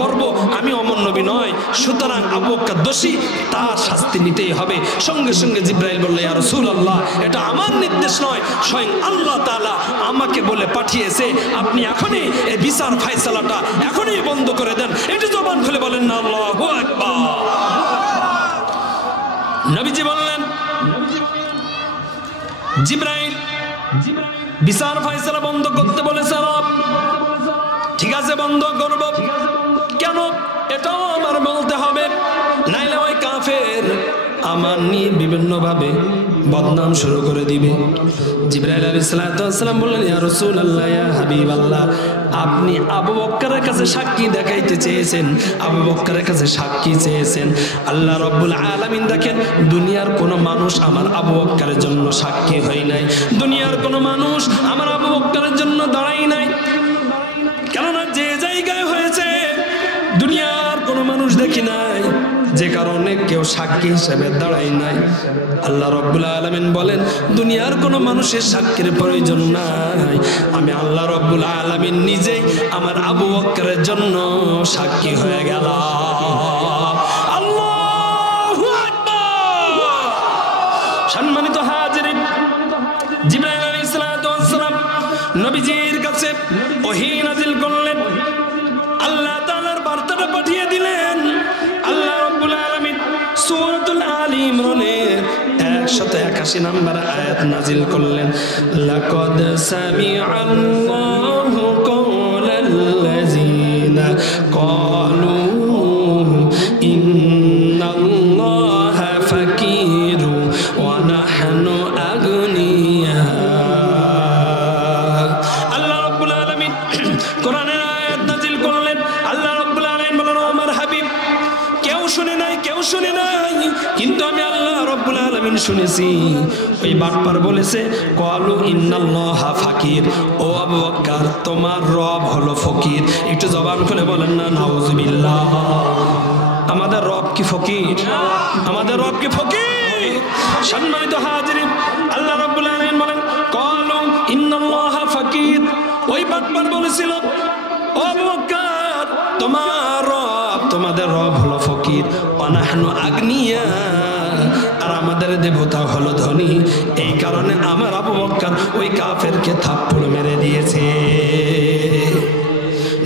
করব আমি অমন নবী নয়। সুতরাং আবু বকর দোষী, তার শাস্তি নিতেই হবে। সঙ্গে সঙ্গে জিবরাইল বলল, ইয়া রাসূলুল্লাহ এটা আমার নির্দেশ নয়, স্বয়ং আল্লাহ তাআলা আমাকে বলে পাঠিয়েছে, আপনি এখনই এই বিচার ফায়সালাটা এখনই বন্ধ করে দেন। এটা জবান খুলে বলেন না আল্লাহু আকবার। নবীজি বললেন, জিবরাইল বিচার ফায়সালা বন্ধ করতে বলেছে রব, ঠিক আছে বন্ধ করব। কেন? এটাও আমার বলতে হবে, নাইলে ওই কাফের আমার নিয়ে বিভিন্নভাবে বদনাম শুরু করে দিবে। জিবরাইল আলাইহিস সালাম বললেন, ইয়া রাসূলুল্লাহ ইয়া হাবিবাল্লাহ আপনি আবু বকরের কাছে সাক্ষী দেখাইতে চেয়েছেন, আবু বকরের কাছে সাক্ষী চেয়েছেন। আল্লাহ রাব্বুল আলামিন দেখেন, দুনিয়ার কোনো মানুষ আমার আবু বকরের জন্য সাক্ষী হয় নাই, দুনিয়ার কোনো মানুষ আমার আবু বকরের জন্য দাঁড়াই নাই। কেননা যে জায়গায় হয়েছে দুনিয়ার কোনো মানুষ দেখি নাই, যে কারণে কেউ সাক্ষী হিসেবে দাঁড়ায় নাই। আল্লাহ রাব্বুল আলামিন বলেন, দুনিয়ার কোনো মানুষের সাক্ষীর প্রয়োজন নাই, আমি আল্লাহ রাব্বুল আলামিন নিজেই আমার আবু বকরের জন্য সাক্ষী হয়ে গেলাম। আল্লাহু আকবার। সম্মানিত হাজিরিন, জিবরাইল আলাইহিস সালাম নবীজির কাছে ওহী নাযিল করলেন, আল্লাহ তাআলার বার্তাটা পাঠিয়ে দিলেন। আল্লাহ রাব্বুল আলামিন সূরাতুল আলী ইমরানের 181 নম্বর আয়াত নাযিল করলেন, লাকাদ সামিআল্লাহু কাওলাল্লাযীনা ক্বালু ইন্নাল্লাহা ফাকীরু ওয়া নাহনু কোরআনের আয়াত নাজিল করলেন। আল্লাহ রাব্বুল আলামিন বলেন, আমার হাবিব কেউ শুনে নাই, কেউ শুনে নাই, কিন্তু আমি আল্লাহ রাব্বুল আলামিন শুনেছি। ওই বাটপার বলেছে, ক্বালু ইন্নাল্লাহা ফাকির, ও আবু বকর তোমার রব হলো ফকির। একটু জবান খুলে বলেন না নাউজুবিল্লাহ। আমাদের রব কি ফকির? আমাদের রব কি ফকির? সম্মানিত হাজিরিন, আল্লাহ রাব্বুল আলামিন বলেন, ক্বালু ইন্নাল্লাহা ফাকির। ওই বাটপার বলেছিল, ও আবু বকর তোমার রব, তোমাদের রব হলো ফকির, অনাহনু আগনিয়া, আর আমাদের দেবতা হলো ধনী। এই কারণে আমার আবু বকর ওই কাফেরকে থাপ্পড় মেরে দিয়েছে।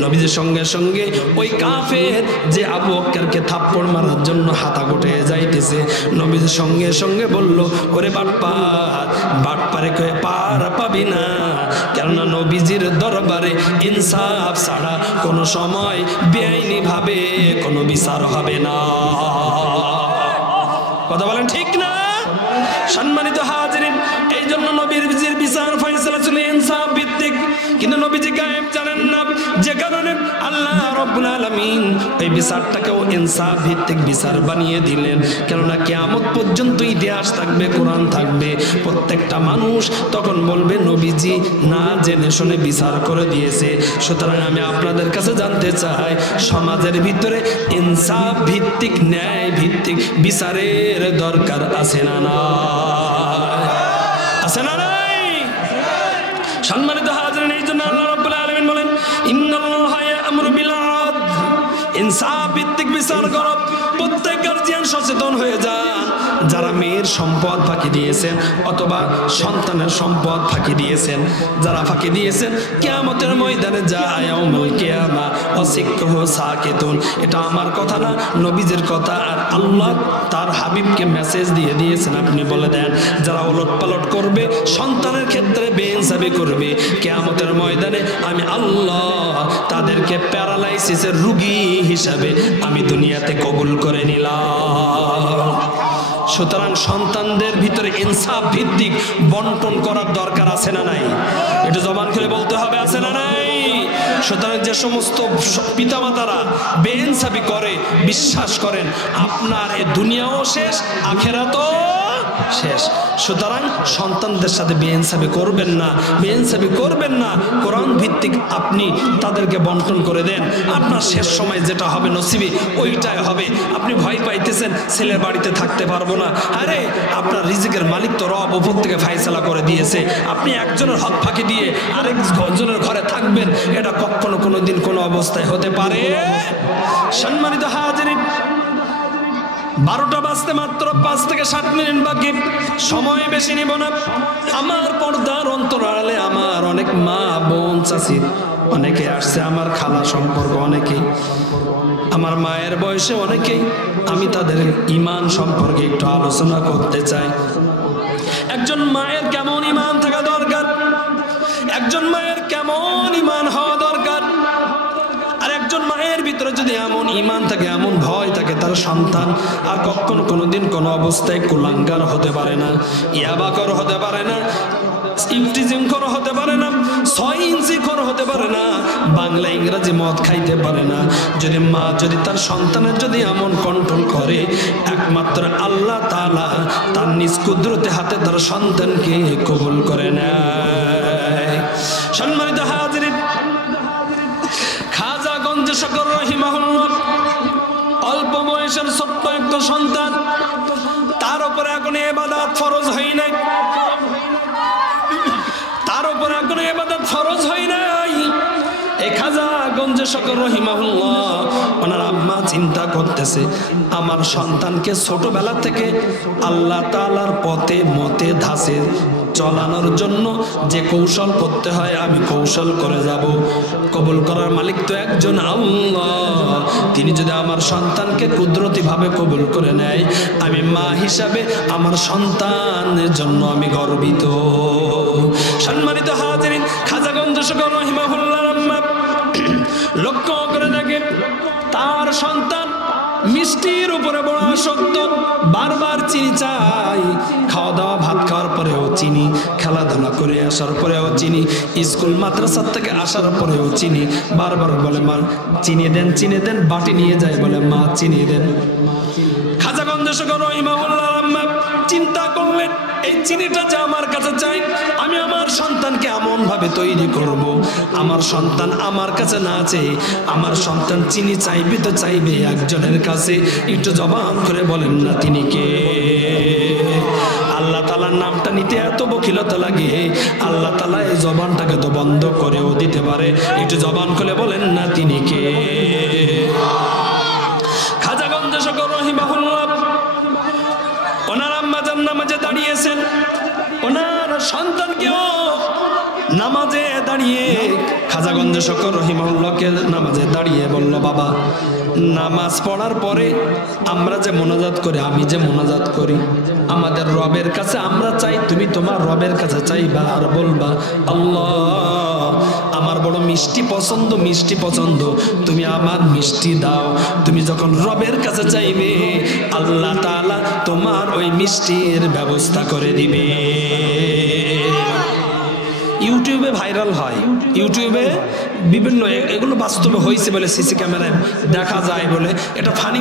নবীজির সঙ্গে সঙ্গে ওই কাফের যে আবু বকরকে থাপ্পড় মারার জন্য হাতা গোটে যাইতেছে, নবীজির সঙ্গে সঙ্গে বলল, ওরে বাটপার, বাটপারে কয়ে পার পাবি না, কেননা নবীজির দরবারে ইনসাফ ছাড়া কোনো সময় বেআইনি ভাবে কোনো বিচার হবে না। কথা বলেন ঠিক না? সম্মানিত হাজিরিন, এই জন্য নবীজির বিচার ফয়সালা ছিল ইনসাফ ভিত্তিক, কিন্তু নবীজি গায়েব জানেন না, যে কারণে আল্লাহ রাব্বুল আলামিন এই বিচারটাকেও ইনসাফ ভিত্তিক বিচার বানিয়ে দিলেন। কেননা কিয়ামত পর্যন্ত ইতিহাস থাকবে, কোরআন থাকবে, প্রত্যেকটা মানুষ তখন বলবে নবীজি না জেনে শুনে বিচার করে দিয়েছে। সুতরাং আমি আপনাদের কাছে জানতে চাই, সমাজের ভিতরে ইনসাফ ভিত্তিক, ন্যায় ভিত্তিক বিচারের দরকার আছে না না? আছে না নাই? সম্মানিত হাজিরিন, এই জন্য আল্লাহ রাব্বুল আলামিন বলেন, ইন্নাল্লাহা ইয়া'মুরু বিল আদল, ইনসাফ ভিত্তিক বিচার করো। প্রত্যেক গার্জিয়ান সচেতন হয়ে যান, যারা মেয়ের সম্পদ ফাঁকি দিয়েছেন অথবা সন্তানের সম্পদ ফাঁকি দিয়েছেন, যারা ফাঁকি দিয়েছেন, কিয়ামতের ময়দানে যায় ইয়াউমুল কিয়ামা ওয়াসিকহু সাকিতুন। এটা আমার কথা না, নবীজির কথা, আর আল্লাহ তার হাবিবকে মেসেজ দিয়ে দিয়েছেন। আপনি বলে দেন, যারা ওলটপালট করবে, সন্তানের ক্ষেত্রে বেইনসাফি করবে, কিয়ামতের ময়দানে আমি আল্লাহ তাদেরকে প্যারালাইসিসের রোগী হিসাবে আমি দুনিয়াতে কবুল করে নিলাম। সুতরাং সন্তানদের ভিতরে ইনসাফ ভিত্তিক বন্টন করার দরকার আছে না নাই? একটু জবান খুলে বলতে হবে, আছে না নাই? সুতরাং যে সমস্ত পিতামাতারা বেইনসাফি করে, বিশ্বাস করেন আপনার এই দুনিয়াও শেষ, আখিরাতও শেষ। সুতরাং সন্তানদের সাথে বেইনসাফি করবেন না, বেইনসাফি করবেন না, কোরআন ভিত্তিক আপনি তাদেরকে বন্টন করে দেন। আপনার শেষ সময় যেটা হবে নসিবে ওইটাই হবে। আপনি ভয় পাইতেছেন ছেলের বাড়িতে থাকতে পারবো না, আরে আপনার রিজিকের মালিক তো রব উপর থেকে ফায়সালা করে দিয়েছে। আপনি একজনের হক ফাঁকি দিয়ে আরেকজনের ঘরে থাকবেন, এটা কখনো কোনো দিন কোনো অবস্থায় হতে পারে? সম্মানিত হাজিরিন, 12টা বাজতে মাত্র 5 থেকে 7 মিনিট বাকি, সময় বেশি নিব না। আমার পর্দার অন্তরালে আমার অনেক মা বোন চাচি অনেকে আসছে, আমার খালা সম্পর্ক অনেকেই, আমার মায়ের বয়সে অনেকেই। আমি তাদের ঈমান সম্পর্কে একটু আলোচনা করতে চাই। একজন মায়ের কেমন ঈমান থাকা দরকার, একজন মায়ের কেমন ঈমান হওয়া দরকার। আর একজন মায়ের ভিতরে যদি এমন ঈমান থাকে, এমন ভয় থাকে, তার সন্তান আর কখনো কোনোদিন কোনো অবস্থায় কুলাঙ্গার হতে পারে না, ইয়াবাকর হতে পারে না, ইফটিজিং করা হতে পারে না, 6 ইঞ্চি করা হতে পারে না, বাংলা ইংরেজি মদ খাইতে পারে না। যদি মা যদি তার সন্তানের যদি এমন কন্ট্রোল করে, একমাত্র আল্লাহ তাআলা তার নিজ কুদরতে হাতে তার সন্তানকে কবুল করে নেয়। সম্মানিত হাজিরিন, খাজা গঞ্জে শকর রাহিমাহুল্লাহ অল্প বয়সের ছোট্ট একটা সন্তান, তার উপরে এখন ইবাদত ফরজ হয় নাই, তার উপরে এখন ইবাদত ফরজ হয় নাই। এই খাজা গঞ্জে শকর রাহিমাহুল্লাহ ওনার আম্মা চিন্তা করতেছে, আমার সন্তানকে ছোটবেলা থেকে আল্লাহ তাআলার পথে মতে ধাসে চলানোর জন্য যে কৌশল করতে হয় আমি কৌশল করে যাব। কবুল করার মালিক তো একজন আল্লাহ, তিনি যদি আমার সন্তানকে কুদরতিভাবে কবুল করে নেয়, আমি মা হিসাবে আমার সন্তানের জন্য আমি গর্বিত। সম্মানিত হাজিরিন, খাজা গঞ্জে শকর রাহিমাহুল্লাহ আম্মা লক্ষ্য করে দেখে তার সন্তান মিষ্টির উপরে বড় আসক্ত, বারবার চিনি চাই, খাওয়া দাওয়া ভাত খাওয়ার পরেও চিনি, খেলাধুলা করে আসার পরেও চিনি, স্কুল মাদ্রাসার থেকে আসার পরেও চিনি, বারবার বলে মা চিনি দেন, বাটি নিয়ে যায় বলে মা চিনি দেন। খাজা গঞ্জে শেখ রহিমাহুল্লাহ চিন্তা করলেন এই চিনিটা যে আমার কাছে চাই, আমি আমার সন্তানকে এমন ভাবে তৈরি করব, আমার সন্তান আমার কাছে না আছে, আমার সন্তান চিনি চাইবে তো চাইবে একজনের কাছে। একটু জবান করে বলেন না তিনি কে? আল্লাহ তাআলার নামটা নিতে এত বকিলতা লাগে, আল্লাহ তাআলা এই জবানটাকে তো বন্ধ করেও দিতে পারে। একটু জবান খুলে বলেন না তিনি কে? খাজা গঞ্জে শেখ রহিমাহুল্লাহ ওনার আম্মা জান নামাজে দাঁড়িয়েছেন, ওনার সন্তানকেও নামাজে দাঁড়িয়ে খাজা গঞ্জে শেখ রহিমাহুল্লাহকে নামাজে দাঁড়িয়ে বলল, বাবা নামাজ পড়ার পরে আমরা যে মোনাজাত করি, আমি যে মোনাজাত করি আমাদের রবের কাছে আমরা চাই, তুমি তোমার রবের কাছে চাইবা আর বলবা আল্লাহ আমার বড় মিষ্টি পছন্দ, তুমি আমার মিষ্টি দাও। তুমি যখন রবের কাছে চাইবে আল্লাহ তাআলা তোমার ওই মিষ্টির ব্যবস্থা করে দিবে। ইউটিউবে ভাইরাল হয়, ইউটিউবে বিভিন্ন এগুলো বাস্তবে হয়েছে বলে সিসি ক্যামেরায় দেখা যায় বলে এটা ফানি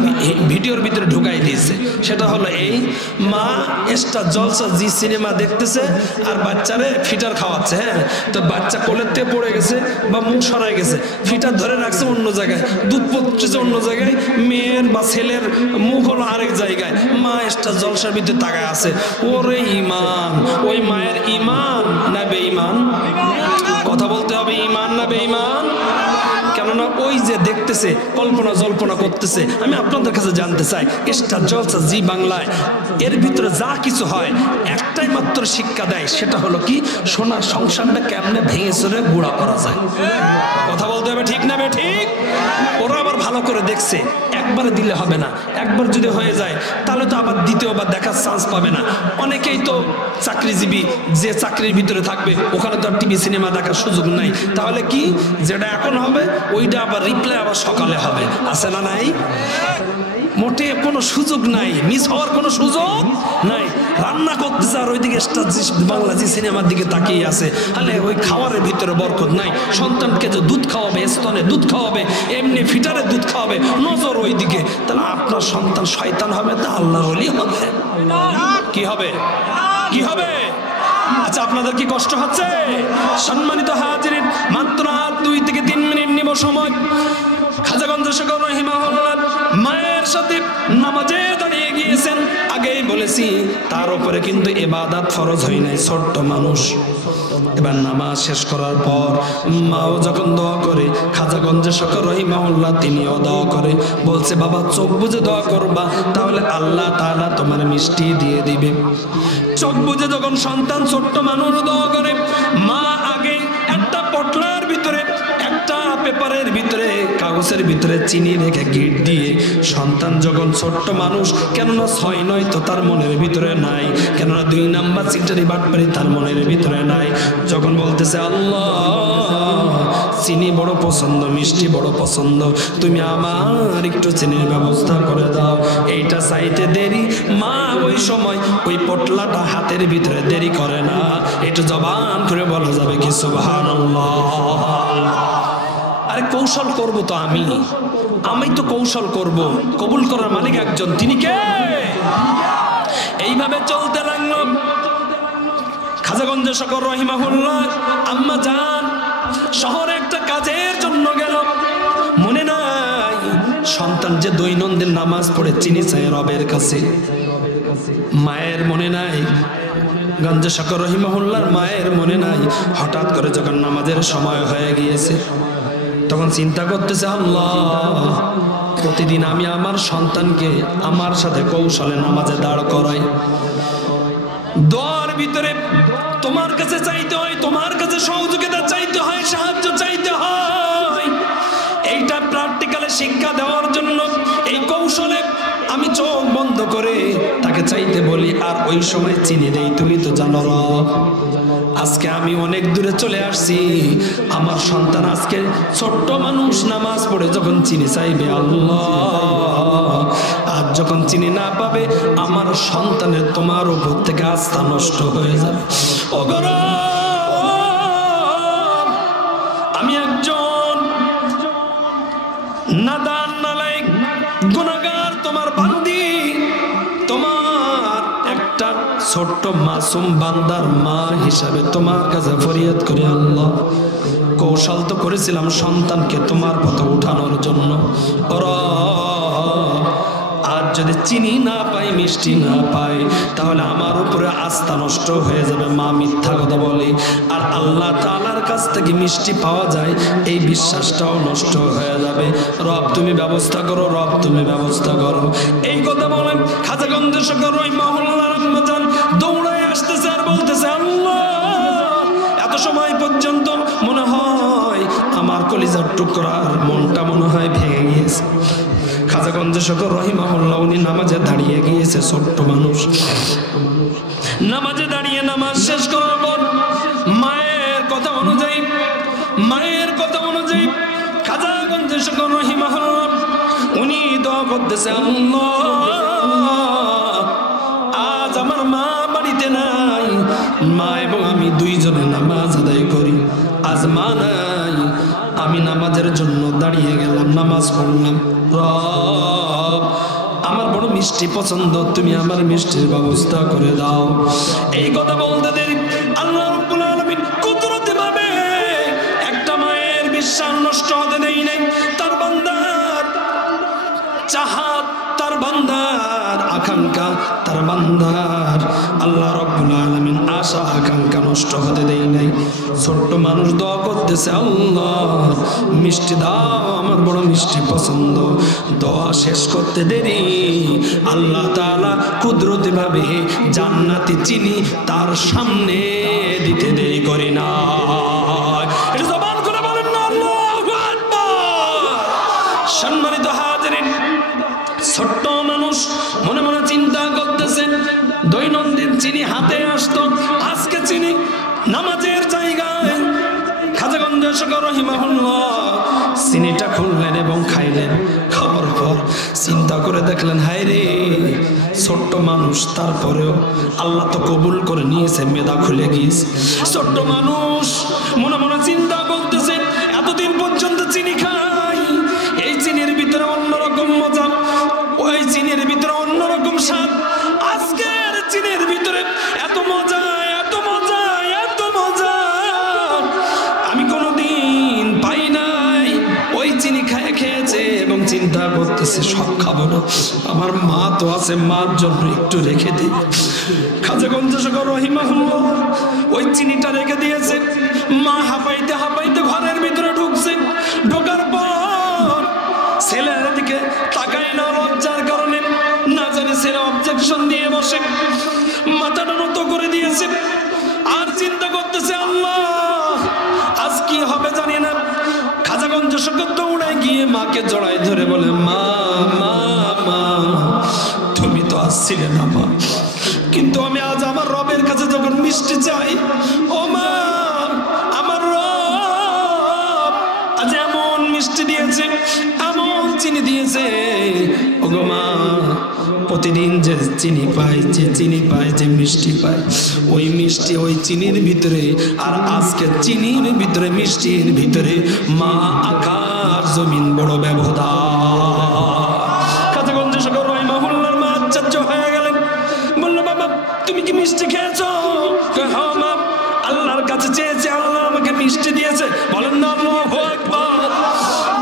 ভিডিওর ভিতরে ঢুকাই দিয়েছে। সেটা হলো এই, মা স্টার জলসা জি সিনেমা দেখতেছে আর বাচ্চারে ফিটার খাওয়াচ্ছে। হ্যাঁ, তো বাচ্চা কোলের থেকে পড়ে গেছে বা মুখ সরাই গেছে, ফিটার ধরে রাখছে অন্য জায়গায়, দুধ পড়তেছে অন্য জায়গায়, মেয়ের বা ছেলের মুখ হলো আরেক জায়গায়, মা স্টার জলসার ভিতরে তাকায় আছে। ওরে ইমান, ওই মায়ের ইমান না বেঈমান? কথা বলতে হবে, ইমান না বেঈমান? কেননা ওই যে দেখতেছে কল্পনা জল্পনা করতেছে। আমি আপনাদের কাছে জানতে চাই, স্টার জলসা জি বাংলায় এর ভিতরে যা কিছু হয় একটাই মাত্র শিক্ষা দেয়, সেটা হলো কি সোনার সংসারটা কেমনে ভেঙে চড়ে গুঁড়া করা যায়। কথা বলতে হবে, ঠিক না বে ঠিক? ওরা আবার ভালো করে দেখছে, একবারে দিলে হবে না, একবার যদি হয়ে যায় তাহলে তো আবার দ্বিতীয়বার দেখার চান্স পাবে না। অনেকেই তো চাকরিজীবী, যে চাকরির ভিতরে থাকবে ওখানে তো আর টিভি সিনেমা দেখার সুযোগ নাই। তাহলে কি যেটা এখন হবে ওইটা আবার রিপ্লে আবার সকালে হবে, আছে না নাই? মোটে কোনো সুযোগ নাই, মিস হওয়ার কোনো সুযোগ নাই। রান্না করতেছে আর ওইদিকে স্টার বাংলাদেশি সিনেমার দিকে তাকিয়ে আছে, তাহলে ওই খাওয়ারের ভিতরে বরকত নাই। সন্তানকে যে দুধ খাওয়াবে, স্তনে দুধ খাওয়াবে, এমনি ফিটারে দুধ খাওয়াবে, নজর ওই দিকে, তাহলে আপনার সন্তান শয়তান হবে না আল্লাহর ওলি হবে? কি হবে? কি হবে? আচ্ছা, আপনাদের কি কষ্ট হচ্ছে? সম্মানিত হাজিরিন, মাত্র 2 থেকে 3 মিনিট নিব সময়। খাজা গঞ্জে শেখ রহিমাহুল্লাহ মায়ের সাথে নামাজে দাঁড়িয়ে গিয়েছেন। আগেই বলেছি তার উপরে কিন্তু ইবাদত ফরজ হয় নাই, ছোট্ট মানুষ। এবার নামাজ শেষ করার পর মাও যখন দোয়া করে, খাজা গঞ্জে শেখ রহিমাহুল্লাহ তিনিও দোয়া করে, বলছে বাবা চোখ বুজে দোয়া করবা, তাহলে আল্লাহ তাআলা তোমার মিষ্টি দিয়ে দিবে। চোখ বুজে যখন সন্তান ছোট্ট মানুষ দোয়া করে, মা আগে একটা পটলার ভিতরে, একটা পেপারের ভিতরে, কাগজের ভিতরে চিনি রেখে গিট দিয়ে, সন্তান যখন ছোট্ট মানুষ, কেননা 6 নয় তো তার মনের ভিতরে নাই, কেননা 2 নাম্বার চিটারি বাটপারি তার মনের ভিতরে নাই, যখন বলতেছে আল্লাহ চিনি বড় পছন্দ, মিষ্টি বড় পছন্দ, তুমি আমার একটু চিনির ব্যবস্থা করে দাও, এইটা চাইতে দেরি, মা ওই সময় ওই পটলাটা হাতের ভিতরে দেরি করে না। একটু জবান করে বলা যাবে কি সুবহানাল্লাহ? আরে কৌশল করব তো আমি তো কৌশল করব, কবুল করার মালিক একজন, তিনি কে? এইভাবে চলতে লাগলো। খাজা গঞ্জে শেখ রহিমাহুল্লাহ আম্মা জান শহরে একটা কাজের জন্য গেল, মনে নাই সন্তান যে দৈনন্দিন নামাজ পড়ে চিনি চায় রবের কাছে, মায়ের মনে নাই, গঞ্জে শেখ রহিমাহুল্লাহর মায়ের মনে নাই। হঠাৎ করে যখন নামাজের সময় হয়ে গিয়েছে তখন চিন্তা করতেছে, আল্লাহ প্রতিদিন আমি আমার সন্তানকে আমার সাথে কৌশলে নামাজে দাঁড় করাই, দোয়ার ভিতরে তোমার কাছে চাইতে হয়, তোমার কাছে সহযোগিতা চাইতে হয়, সাহায্য চাইতে হয়। এইটা প্র্যাকটিক্যালে শিক্ষা দেওয়ার জন্য এই কৌশলে আমি চোখ বন্ধ করে তাকে চাইতে বলি, আর ওই সময় চিনি দেই। তুমি তো জানো রব, আজকে আমি অনেক দূরে চলে আসছি, আমার সন্তান আজকে ছোট্ট মানুষ নামাজ পড়ে যখন চিনি চাইবে, আল্লাহ আজ যখন চিনি না পাবে আমার সন্তানের তোমার উপর থেকে আস্থা নষ্ট হয়ে যাবে। ও গো আমি একজন নাদান নালায়েক গুনাহগার তোমার বান্দি, তোমার একটা ছোট্ট মাসুম বান্দার মা হিসাবে তোমার কাছে ফরিয়াদ করি আল্লাহ। কৌশল তো করেছিলাম সন্তানকে তোমার পথে উঠানোর জন্য, আজ যদি চিনি না পাই মিষ্টি না পাই তাহলে আমার উপরে আস্থা নষ্ট হয়ে যাবে। মা মিথ্যা কথা বলে আর আল্লাহ তাআলার কাছ থেকে মিষ্টি পাওয়া যায় এই বিশ্বাসটাও নষ্ট হয়ে যাবে। রব তুমি ব্যবস্থা করো, রব তুমি ব্যবস্থা করো। এই কথা বলেন খাজাগঞ্জ শহর ওই মহল্লার আম্মা জান দৌড়ায় আসতেছে আর বলতেছে আল্লাহ এত সময় পর্যন্ত মনে হয় আমার কলিজার টুকরার মনটা মনে হয় ভেঙে গিয়েছে। খাজাগঞ্জ শহর রহিমাহুল্লাহ উনি নামাজে দাঁড়িয়ে গিয়েছে, ছোট্ট মানুষ নামাজে দাঁড়িয়ে নামাজ শেষ করার পর মায়ের কথা অনুযায়ী খাজাগঞ্জ শহর রহিমাহুল্লাহ উনি দোয়া করতেছে আল্লাহ আজ আমার মা বাড়িতে নাই, মা এবং আমি দুইজনে নামাজ আদায় করি, আজ মা নাই, আমি নামাজের জন্য দাঁড়িয়ে গেলাম, নামাজ পড়লাম। রব আমার বড় মিষ্টি পছন্দ, তুমি আমার মিষ্টির ব্যবস্থা করে দাও। এই কথা বলতে দেরি আল্লাহ রাব্বুল আলামিন কুদরতে ভাবে একটা মায়ের বিশ্বাস নষ্ট হতে দেই নাই। তার বান্দার চাহাত, তার বান্দার আকাঙ্ক্ষা, তার বান্দার আল্লাহ রাব্বুল আলামিন আশা আকাঙ্ক্ষা নষ্ট হতে দেই নাই। ছোট্ট মানুষ দোয়া করতেছে আল্লাহ মিষ্টি দাও, আমার বড় মিষ্টি পছন্দ। দোয়া শেষ করতে দেরি আল্লাহ তাআলা কুদরতি ভাবে জান্নাতি চিনি তার সামনে দিতে দেরি করে না। এটা জবান করে বলেন না আল্লাহু আকবার। সম্মানিত হাজিরিন, ছোট্ট মানুষ মনে মনে চিন্তা করতেছেন দৈনন্দিন চিনি হাতে আসতো, আজকে চিনি নামাজের জায়গায়। খাজাগঞ্জ শহর রহিমাহুল্লাহ চিনিটা খুললেন এবং খাইলেন। খাওয়ার পর চিন্তা করে দেখলেন হায় রে ছোট্ট মানুষ, তারপরেও আল্লাহ তো কবুল করে নিয়েছে, মেধা খুলে গিয়েছে। ছোট্ট মানুষ মনে মনে চিন্তা করতেছে এতদিন পর্যন্ত চিনি খাই, এই চিনির ভিতরে অন্যরকম মজা, ওই চিনির ভিতরে অন্যরকম স্বাদ, আজকের চিনির ভিতরে এত মজা, এত মজা, এত মজা আমি কোনোদিন পাই নাই। ওই চিনি খেয়েছে এবং চিন্তা করতেছে সব খাবো না, আমার মা তো আছে, মার জন্য একটু রেখে দিই। খাজাগঞ্জ শহর রহিমাহুল্লাহ ওই চিনিটা রেখে দিয়েছে। মা হাঁপাইতে হাঁপাইতে ঘরের ভিতরে ঢুকছে। ঢোকার পর ছেলের দিকে তাকায় না, লজ্জার কারণে না জানি ছেলে অবজেকশন দিয়ে বসে, মাথাটা নত করে দিয়েছে আর চিন্তা করতেছে আল্লাহ আজ কি হবে জানি না। খাজাগঞ্জ শহর দৌড়ায় গিয়ে মাকে জড়ায় ধরে বলে মা মা মা তুমি তো আসছিলে না মা, কিন্তু আমি আজ আমার রবের কাছে যখন মিষ্টি চাই, ও মা আমার রব আজ এমন মিষ্টি দিয়েছে, এমন চিনি দিয়েছে, ও গো মা প্রতিদিন যে চিনি পায়, যে চিনি পায়, যে মিষ্টি পায়, ওই মিষ্টি ওই চিনির ভিতরে আর আজকে চিনির ভিতরে মিষ্টির ভিতরে মা আকাশ জমিন বড় ব্যবধান। খাজাগঞ্জ শহর রহিমাহুল্লাহর মা আশ্চর্য হয়ে গেলেন, বলল বাবা তুমি কি মিষ্টি খেয়েছো? হ্যাঁ মা, আল্লাহর কাছে চেয়েছে, আল্লাহ আমাকে মিষ্টি দিয়েছে। বলেন না আল্লাহু আকবার।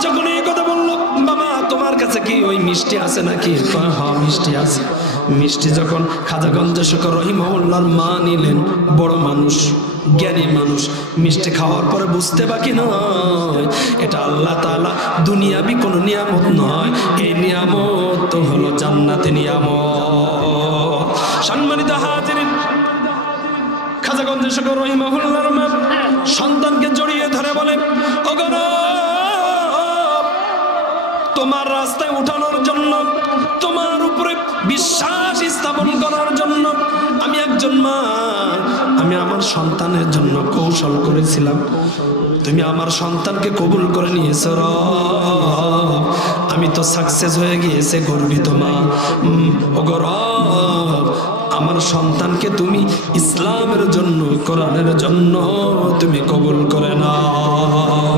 যখন এই কথা বললো বাবা তোমার কাছে কি ওই মিষ্টি আছে নাকি? হ্যাঁ মিষ্টি আছে। মিষ্টি যখন খাজাগঞ্জ শহর রহিমাহুল্লাহর মা নিলেন, বড় মানুষ, জ্ঞানী মানুষ, মিষ্টি খাওয়ার পরে বুঝতে বাকি নয় এটা আল্লাহ তাআলা দুনিয়াবি কোনো নিয়ামত নয়, এই নিয়ামত তো হলো জান্নাতি নিয়ামত। সম্মানিত হাজিরিন, খাজাগঞ্জ শহর রহিমাহুল্লাহর মা সন্তানকে জড়িয়ে ধরে বলে ও গো রব, তোমার রাস্তায় উঠানোর জন্য, তোমার উপরে বিশ্বাস স্থাপন করার জন্য আমি একজন মা, আমি আমার সন্তানের জন্য কৌশল করেছিলাম, তুমি আমার সন্তানকে কবুল করে নিয়েছো রব। আমি তো সাকসেস হয়ে গিয়েছে, গর্বিত মা। ওগো রব, আমার সন্তানকে তুমি ইসলামের জন্য, কোরআনের জন্য তুমি কবুল করে নাও।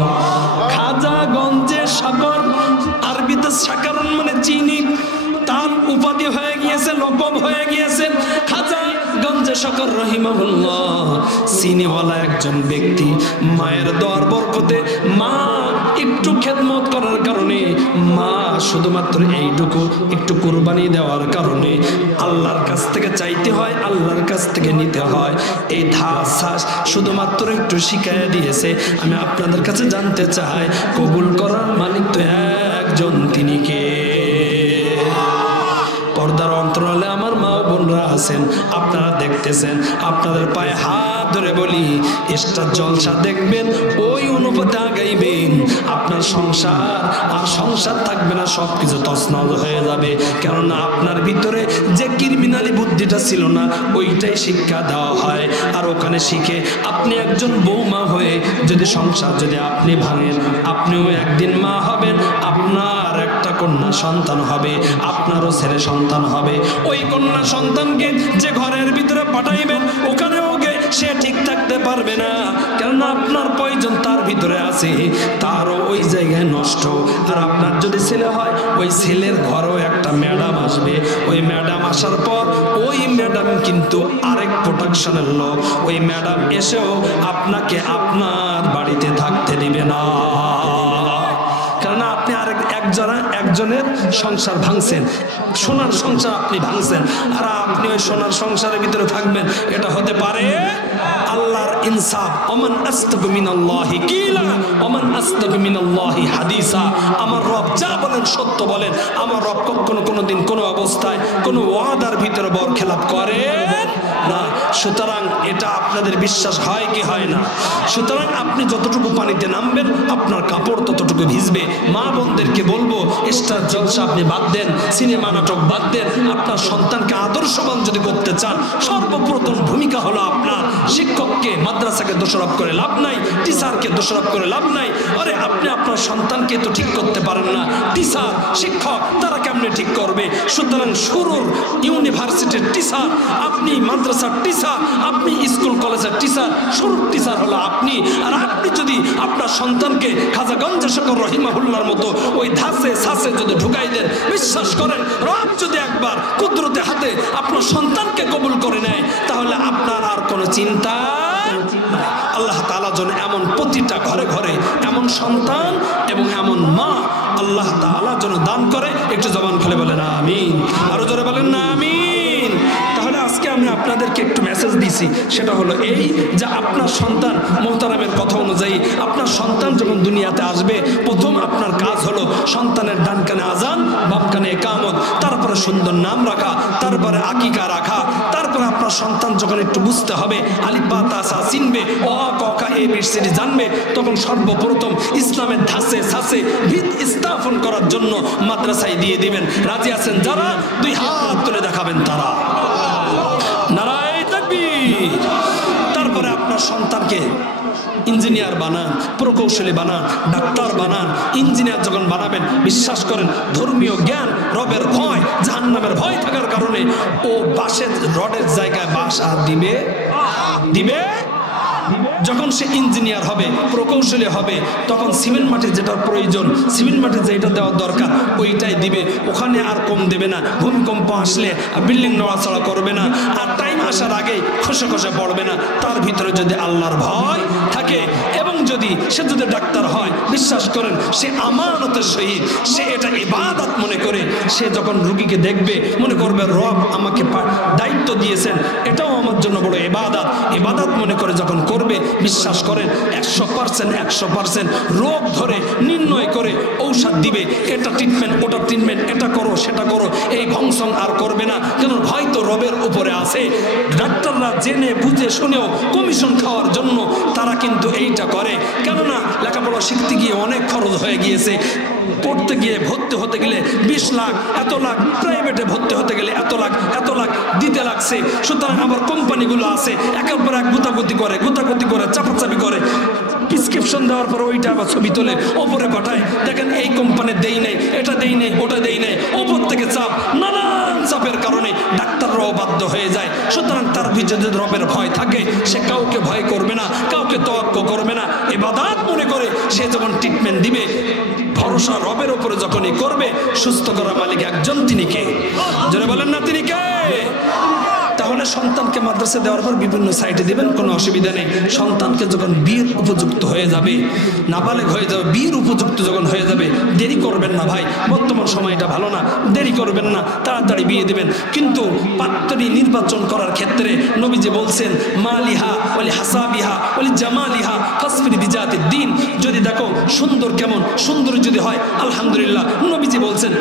খাজা গঞ্জে সাগর, আরবিতে সাকারণ মানে চিনি, তার উপাধি হয়ে গিয়েছে, লকব হয়ে গিয়েছে খাজা গঞ্জে সাগর রহিমাহুল্লাহ। চিনিওয়ালা একজন ব্যক্তি, মায়ের দোয়ার বরকতে মা একটু খেদমত করার কারণে, মা শুধুমাত্র এইটুকু একটু কুরবানি দেওয়ার কারণে আল্লাহর কাছ থেকে চাইতে হয়, আল্লাহর কাছ থেকে নিতে হয়। এই ধাস শুধুমাত্র একটু শিখাইয়া দিয়েছে। আমি আপনাদের কাছে জানতে চাই, কবুল করার মালিক তো একজন, তিনি কে? পর্দার অন্তরালে আমার মা বোনরা আছেন, আপনারা দেখতেছেন, আপনাদের পায়ে হাত ধরে বলি, স্টার জলসা দেখবেন, ওই অনুপাতে আগাইবেন, আপনার সংসার আর সংসার থাকবে না, সব কিছু তছনছ হয়ে যাবে। কেননা আপনার ভিতরে যে ক্রিমিনালি বুদ্ধিটা ছিল না, ওইটাই শিক্ষা দেওয়া হয়। আর ওখানে শিখে আপনি একজন বৌমা হয়ে যদি সংসার যদি আপনি ভাঙেন, আপনিও একদিন মা হবেন, আপনার একটা কন্যা সন্তান হবে, আপনারও ছেলে সন্তান হবে। ওই কন্যা সন্তানকে যে ঘরের ভিতরে পাঠাইবেন, ওখানেও সে ঠিক থাকতে পারবে না, কেননা আপনার প্রয়োজন তার ভিতরে আছে, তারও ওই জায়গায় নষ্ট। আর আপনার যদি ছেলে হয়, ওই ছেলের ঘরেও একটা ম্যাডাম আসবে, ওই ম্যাডাম আসার পর ওই ম্যাডাম কিন্তু আরেক প্রোটেকশনের লোক, ওই ম্যাডাম এসেও আপনাকে আপনার বাড়িতে থাকতে দিবে না, কারণ আপনি একজনের সংসার ভাঙছেন, সোনার সংসার আপনি ভাঙছেন, আর আপনি ওই সোনার সংসারের ভিতরে থাকবেন, এটা হতে পারে? আল্লাহর ইনসাফ, ওমান আস্তাগু মিনাল্লাহি কিলা ওমান আস্তাগু মিনাল্লাহি হাদিসা। আমার রব যা বলেন সত্য বলেন। আমার রব কখনো কোনোদিন কোনো অবস্থায় কোনো ওয়াদার ভিতরে বরখেলাপ করেন না। সুতরাং এটা আপনাদের বিশ্বাস হয় কি হয় না? সুতরাং আপনি যতটুকু পানিতে নামবেন, আপনার কাপড় ততটুকু ভিজবে। মা বোনদেরকে বলবো, স্টার জলসা আপনি বাদ দেন, সিনেমা নাটক বাদ দেন। আপনার সন্তানকে আদর্শবান যদি করতে চান, সর্বপ্রথম ভূমিকা হলো আপনার। শিক্ষককে, মাদ্রাসাকে দোষারোপ করে লাভ নাই, টিচারকে দোষারোপ করে লাভ নাই। আরে আপনি আপনার সন্তানকে তো ঠিক করতে পারেন না, টিচার শিক্ষক তারা কেমনে ঠিক করবে? সুতরাং শুরুর ইউনিভার্সিটির টিচার আপনি, মাদ্রাসার টিচার আপনি, স্কুল কলেজের টিচার, শুরুর টিচার হলো আপনি। আর আপনি যদি আপনার সন্তানকে খাজা গঞ্জে সাগর রহিমাহুল্লাহর মতো ওই ধাসে সাসে যদি ঢুকাই দেন, বিশ্বাস করেন রব যদি একবার কুদরতে হাতে আপনার সন্তানকে কবুল করে নেয়, তাহলে আপনার আর কোনো চিন্তা। আল্লাহ তাআলা যেন এমন প্রতিটা ঘরে ঘরে এমন সন্তান এবং এমন মা আল্লাহ তাআলা যেন দান করে। একটু জবান খুলে বলেন আমিন, আরো জোরে বলেন না আমিন। তাহলে আজকে আমি আপনাদেরকে একটু মেসেজ দিছি, সেটা হলো এই যে আপনার সন্তান, মোহতারামের কথা অনুযায়ী আপনার সন্তান যখন দুনিয়াতে আসবে, প্রথম আপনার কাজ হলো সন্তানের ডান কানে আজান, বাম কানে ইকামত, তারপরে সুন্দর নাম রাখা, তারপরে আকিকা রাখা, তারপরে আপনার সন্তান যখন একটু বুঝতে হবে, আলিফ বা তা সা চিনবে, অ ক খ এ বি সি ডি জানবে, তখন সর্বপ্রথম ইসলামের ধাসে সাসে ভিত স্থাপন করার জন্য মাদ্রাসায় দিয়ে দিবেন। রাজি আছেন যারা? দুই হাত তুলে দেখাবেন তারা। নারায়ে তাকবীর। তারপরে আপনার সন্তানকে ইঞ্জিনিয়ার বানান, প্রকৌশলী বানান, ডাক্তার বানান। ইঞ্জিনিয়ার যখন বানাবেন, বিশ্বাস করেন ধর্মীয় জ্ঞান, রবের ভয়, জাহান্নামের ভয় থাকার কারণে ও বাঁশের রডের জায়গায় বাঁশ আর দিবে। যখন সে ইঞ্জিনিয়ার হবে, প্রকৌশলী হবে, তখন সিমেন্ট মাটির যেটার প্রয়োজন, সিমেন্ট মাটির যেটা দেওয়ার দরকার, ওইটাই দিবে। ওখানে আর কম দেবে না। ভূমিকম্প আসলে বিল্ডিং নড়াচড়া করবে না, আর টাইম আসার আগে খসে খসে পড়বে না। তার ভিতরে যদি আল্লাহর ভয় থাকে এবং সে যদি ডাক্তার হয়, বিশ্বাস করেন সে আমানতের সহিত, সে এটা ইবাদত মনে করে, সে যখন রুগীকে দেখবে মনে করবে রব আমাকে দায়িত্ব দিয়েছেন, এটাও আমার জন্য বড় ইবাদত মনে করে যখন করবে, বিশ্বাস করেন 100% রোগ ধরে নির্ণয় করে ঔষধ দিবে, এটা ট্রিটমেন্ট, ওটা ট্রিটমেন্ট, এটা করো সেটা করো, এই ভংসং আর করবে না। কেন? ভয় তো রবের উপরে আছে। ডাক্তাররা জেনে বুঝে শুনেও কমিশন খাওয়ার জন্য তারা কিন্তু এইটা করে। কেননা লেখাপড়া শিখতে গিয়ে অনেক খরচ হয়ে গিয়েছে, পড়তে গিয়ে ভর্তি হতে গেলে 20 লাখ, এত লাখ, প্রাইভেটে ভর্তি হতে গেলে এত লাখ দিতে লাগছে। সুতরাং আবার কোম্পানিগুলো আছে একের পর এক গুতাগুতি করে, চাপাচাপি করে। প্রেসক্রিপশন দেওয়ার পর ওইটা আবার ছবি তোলে ওপরে পাঠায়, দেখেন এই কোম্পানি দেই নেই, এটা দেই নেই, ওটা দেই নেই, ওপর থেকে চাপ, নানান চাপের কারণে ডাক্তাররাও বাধ্য হয়ে যায়। সুতরাং তার ভিতরে যদি রবের ভয় থাকে, সে কাউকে ভয় করবে না, কাউকে তোয়াক্কা করবে না, ইবাদত মনে করে সে যখন ট্রিটমেন্ট দিবে, ভরসা রবের উপরে যখনই করবে, সুস্থ করা মালিক একজন, তিনি কে? যারা বলেন না তিনি কে? তাহলে সন্তানকে মাদ্রাসা দেওয়ার পর বিভিন্ন সাইটে দিবেন, কোনো অসুবিধা নেই। সন্তানকে যখন বিয়ের উপযুক্ত হয়ে যাবে, নাবালেগ হয়ে যাবে, বিয়ের উপযুক্ত যখন হয়ে যাবে, দেরি করবেন না ভাই, বর্তমান সময়টা ভালো না, দেরি করবেন না, তাড়াতাড়ি বিয়ে দিবেন। কিন্তু পাত্রী নির্বাচন করার ক্ষেত্রে নবীজি বলছেন, মালিহা ওয়ালি হাসাবিহা ওয়ালি জামালিহা ফাসফির বিজাতিদ দ্বীন। যদি দেখো সুন্দর কেমন, সুন্দর যদি হয় আলহামদুলিল্লাহ, নবীজি বলছেন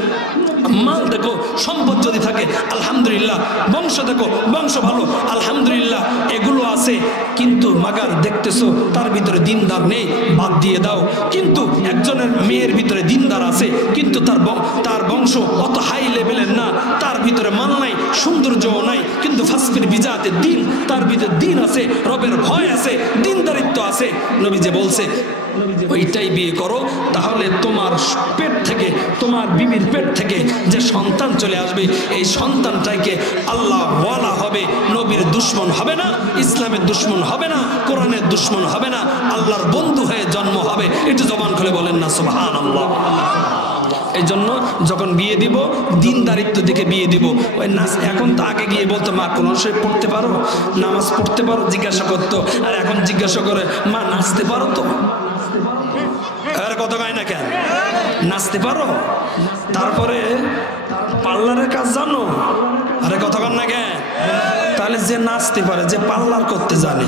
মাল দেখো, সম্পদ যদি থাকে আলহামদুলিল্লাহ, বংশ দেখো, বংশ ভালো আলহামদুলিল্লাহ, এগুলো আছে। কিন্তু মাগার দেখতেছো তার ভিতরে দিনদার নেই, বাদ দিয়ে দাও। কিন্তু একজনের মেয়ের ভিতরে দিনদার আছে, কিন্তু তার বংশ অত হাই লেভেলের না, তার ভিতরে মাল নাই, সৌন্দর্যও নাই, কিন্তু ফাসফির বিজাতে দিন, তার ভিতরে দিন আছে, রবের ভয় আছে, দিনদারিত্ব আছে। নবীজি বলছে ওইটাই বিয়ে করো, তাহলে তোমার পেট থেকে, তোমার বিবির পেট থেকে যে সন্তান চলে আসবে, এই সন্তানটাকে আল্লাহ ওয়ালা হবে, নবীর দুশ্মন হবে না, ইসলামের দুশ্মন হবে না, কোরআনের দুশ্মন হবে না, আল্লাহর বন্ধু হয়ে জন্ম হবে। একটু জবান খুলে বলেন না সুবহানাল্লাহ। এই জন্য যখন বিয়ে দিব, দিনদারিত্ব দিকে বিয়ে দিব। ওই নাচ, এখন তো আগে গিয়ে বলতো মা কোন শরীফ পড়তে পারো, নামাজ পড়তে পারো, জিজ্ঞাসা করতো, আর এখন জিজ্ঞাসা করে মা নাচতে পারো তো? আর কত গায় না কেন, নাচতে পারো? তারপরে পার্লারের কাজ জানো? আরে কতক্ষণ না কেন? তাহলে যে নাচতে পারে, যে পার্লার করতে জানে,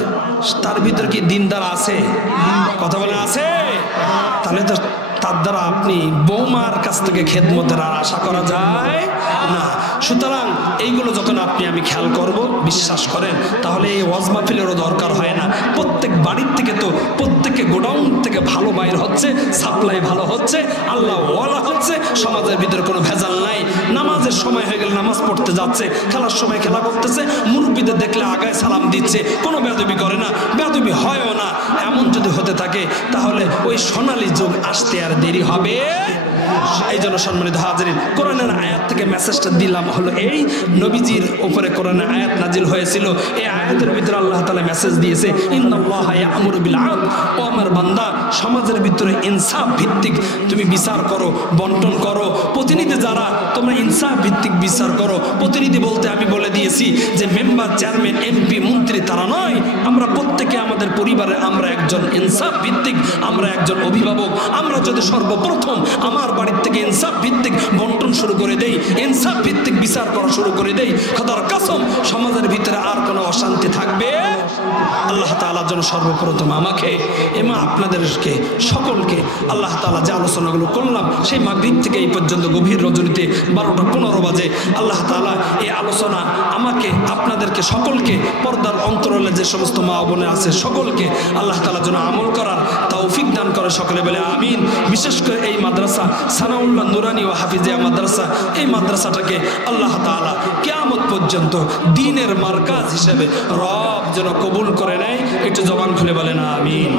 তার ভিতরে কি দিনদার আছে? কথা বলে আছে? তাহলে তো তার দ্বারা আপনি বৌমার কাছ থেকে খেদমতের আর আশা করা যায় না। সুতরাং এইগুলো যখন আমি খেয়াল করব, বিশ্বাস করেন, তাহলে এই ওয়াজ মাহফিলেরও দরকার হয় না। প্রত্যেক বাড়ির থেকে তো প্রত্যেকে গোডাউন থেকে ভালো বাইর হচ্ছে, সাপ্লাই ভালো হচ্ছে, আল্লাহ ওয়ালা হচ্ছে, সমাজের ভিতরে কোনো ভেজাল নাই। নামাজের সময় হয়ে গেলে নামাজ পড়তে যাচ্ছে, খেলার সময় খেলা করতেছে, মুরব্বীদের দেখলে আগায় সালাম দিচ্ছে, কোনো বেয়াদবি করে না, বেয়াদবি হয়ও না। এমন যদি হতে থাকে তাহলে ওই সোনালী যুগ আসতে আর দেরি হবে। এই জন্য সম্মানিত হাজিরিন, কোরআনের আয়াত থেকে মেসেজটা দিলাম হলো এই, নবীজির উপরে কোরআনের আয়াত নাজিল হয়েছিল। এই আয়াতের ভিতরে আল্লাহ তাআলা মেসেজ দিয়েছে, ইন্নাল্লাহা ইয়া'মুরু বিল আদল, ও আমার বান্দা, সমাজের ভিতরে ইনসাফ ভিত্তিক তুমি বিচার করো, বন্টন করো। প্রতিনিধি যারা, তোমরা ইনসাফ ভিত্তিক বিচার করো। প্রতিনিধি বলতে আমি বলে দিয়েছি যে মেম্বার, চেয়ারম্যান, এমপি, মন্ত্রী তারা নয়, আমরা প্রত্যেকে আমাদের পরিবারে আমরা একজন ইনসাফ ভিত্তিক, আমরা একজন অভিভাবক। আমরা যদি সর্বপ্রথম আমার বাড়ির থেকে ইনসাফ ভিত্তিক বন্টন শুরু করে দেই, ইনসাফ ভিত্তিক বিচার করা শুরু করে দেই, খোদার কসম সমাজের ভিতরে আর কোনো অশান্তি থাকবে। আল্লাহ তাআলা যেন সর্বপ্রথম আমাকে এবং আপনাদেরকে সকলকে, আল্লাহ তাআলা যে আলোচনাগুলো করলাম সেই মাগরিব থেকে এই পর্যন্ত গভীর রজনীতে 12টা 15 বাজে, আল্লাহ তাআলা এই আলোচনা আমাকে, আপনাদেরকে সকলকে, পর্দার অন্তরালে যে সমস্ত মা বোনে আছে সকলকে আল্লাহ তাআলা যেন আমল করার তৌফিক দান করে। সকলে বলে আমিন। বিশেষ করে এই মাদ্রাসা সানাউল্লাহ নুরানি ও হাফিজিয়া মাদ্রাসা, এই মাদ্রাসাটাকে আল্লাহ তাআলা কিয়ামত পর্যন্ত দ্বীনের মারকাজ হিসেবে রব যেন কবুল করে নেয়। একটু জবান খুলে বলেন আমিন।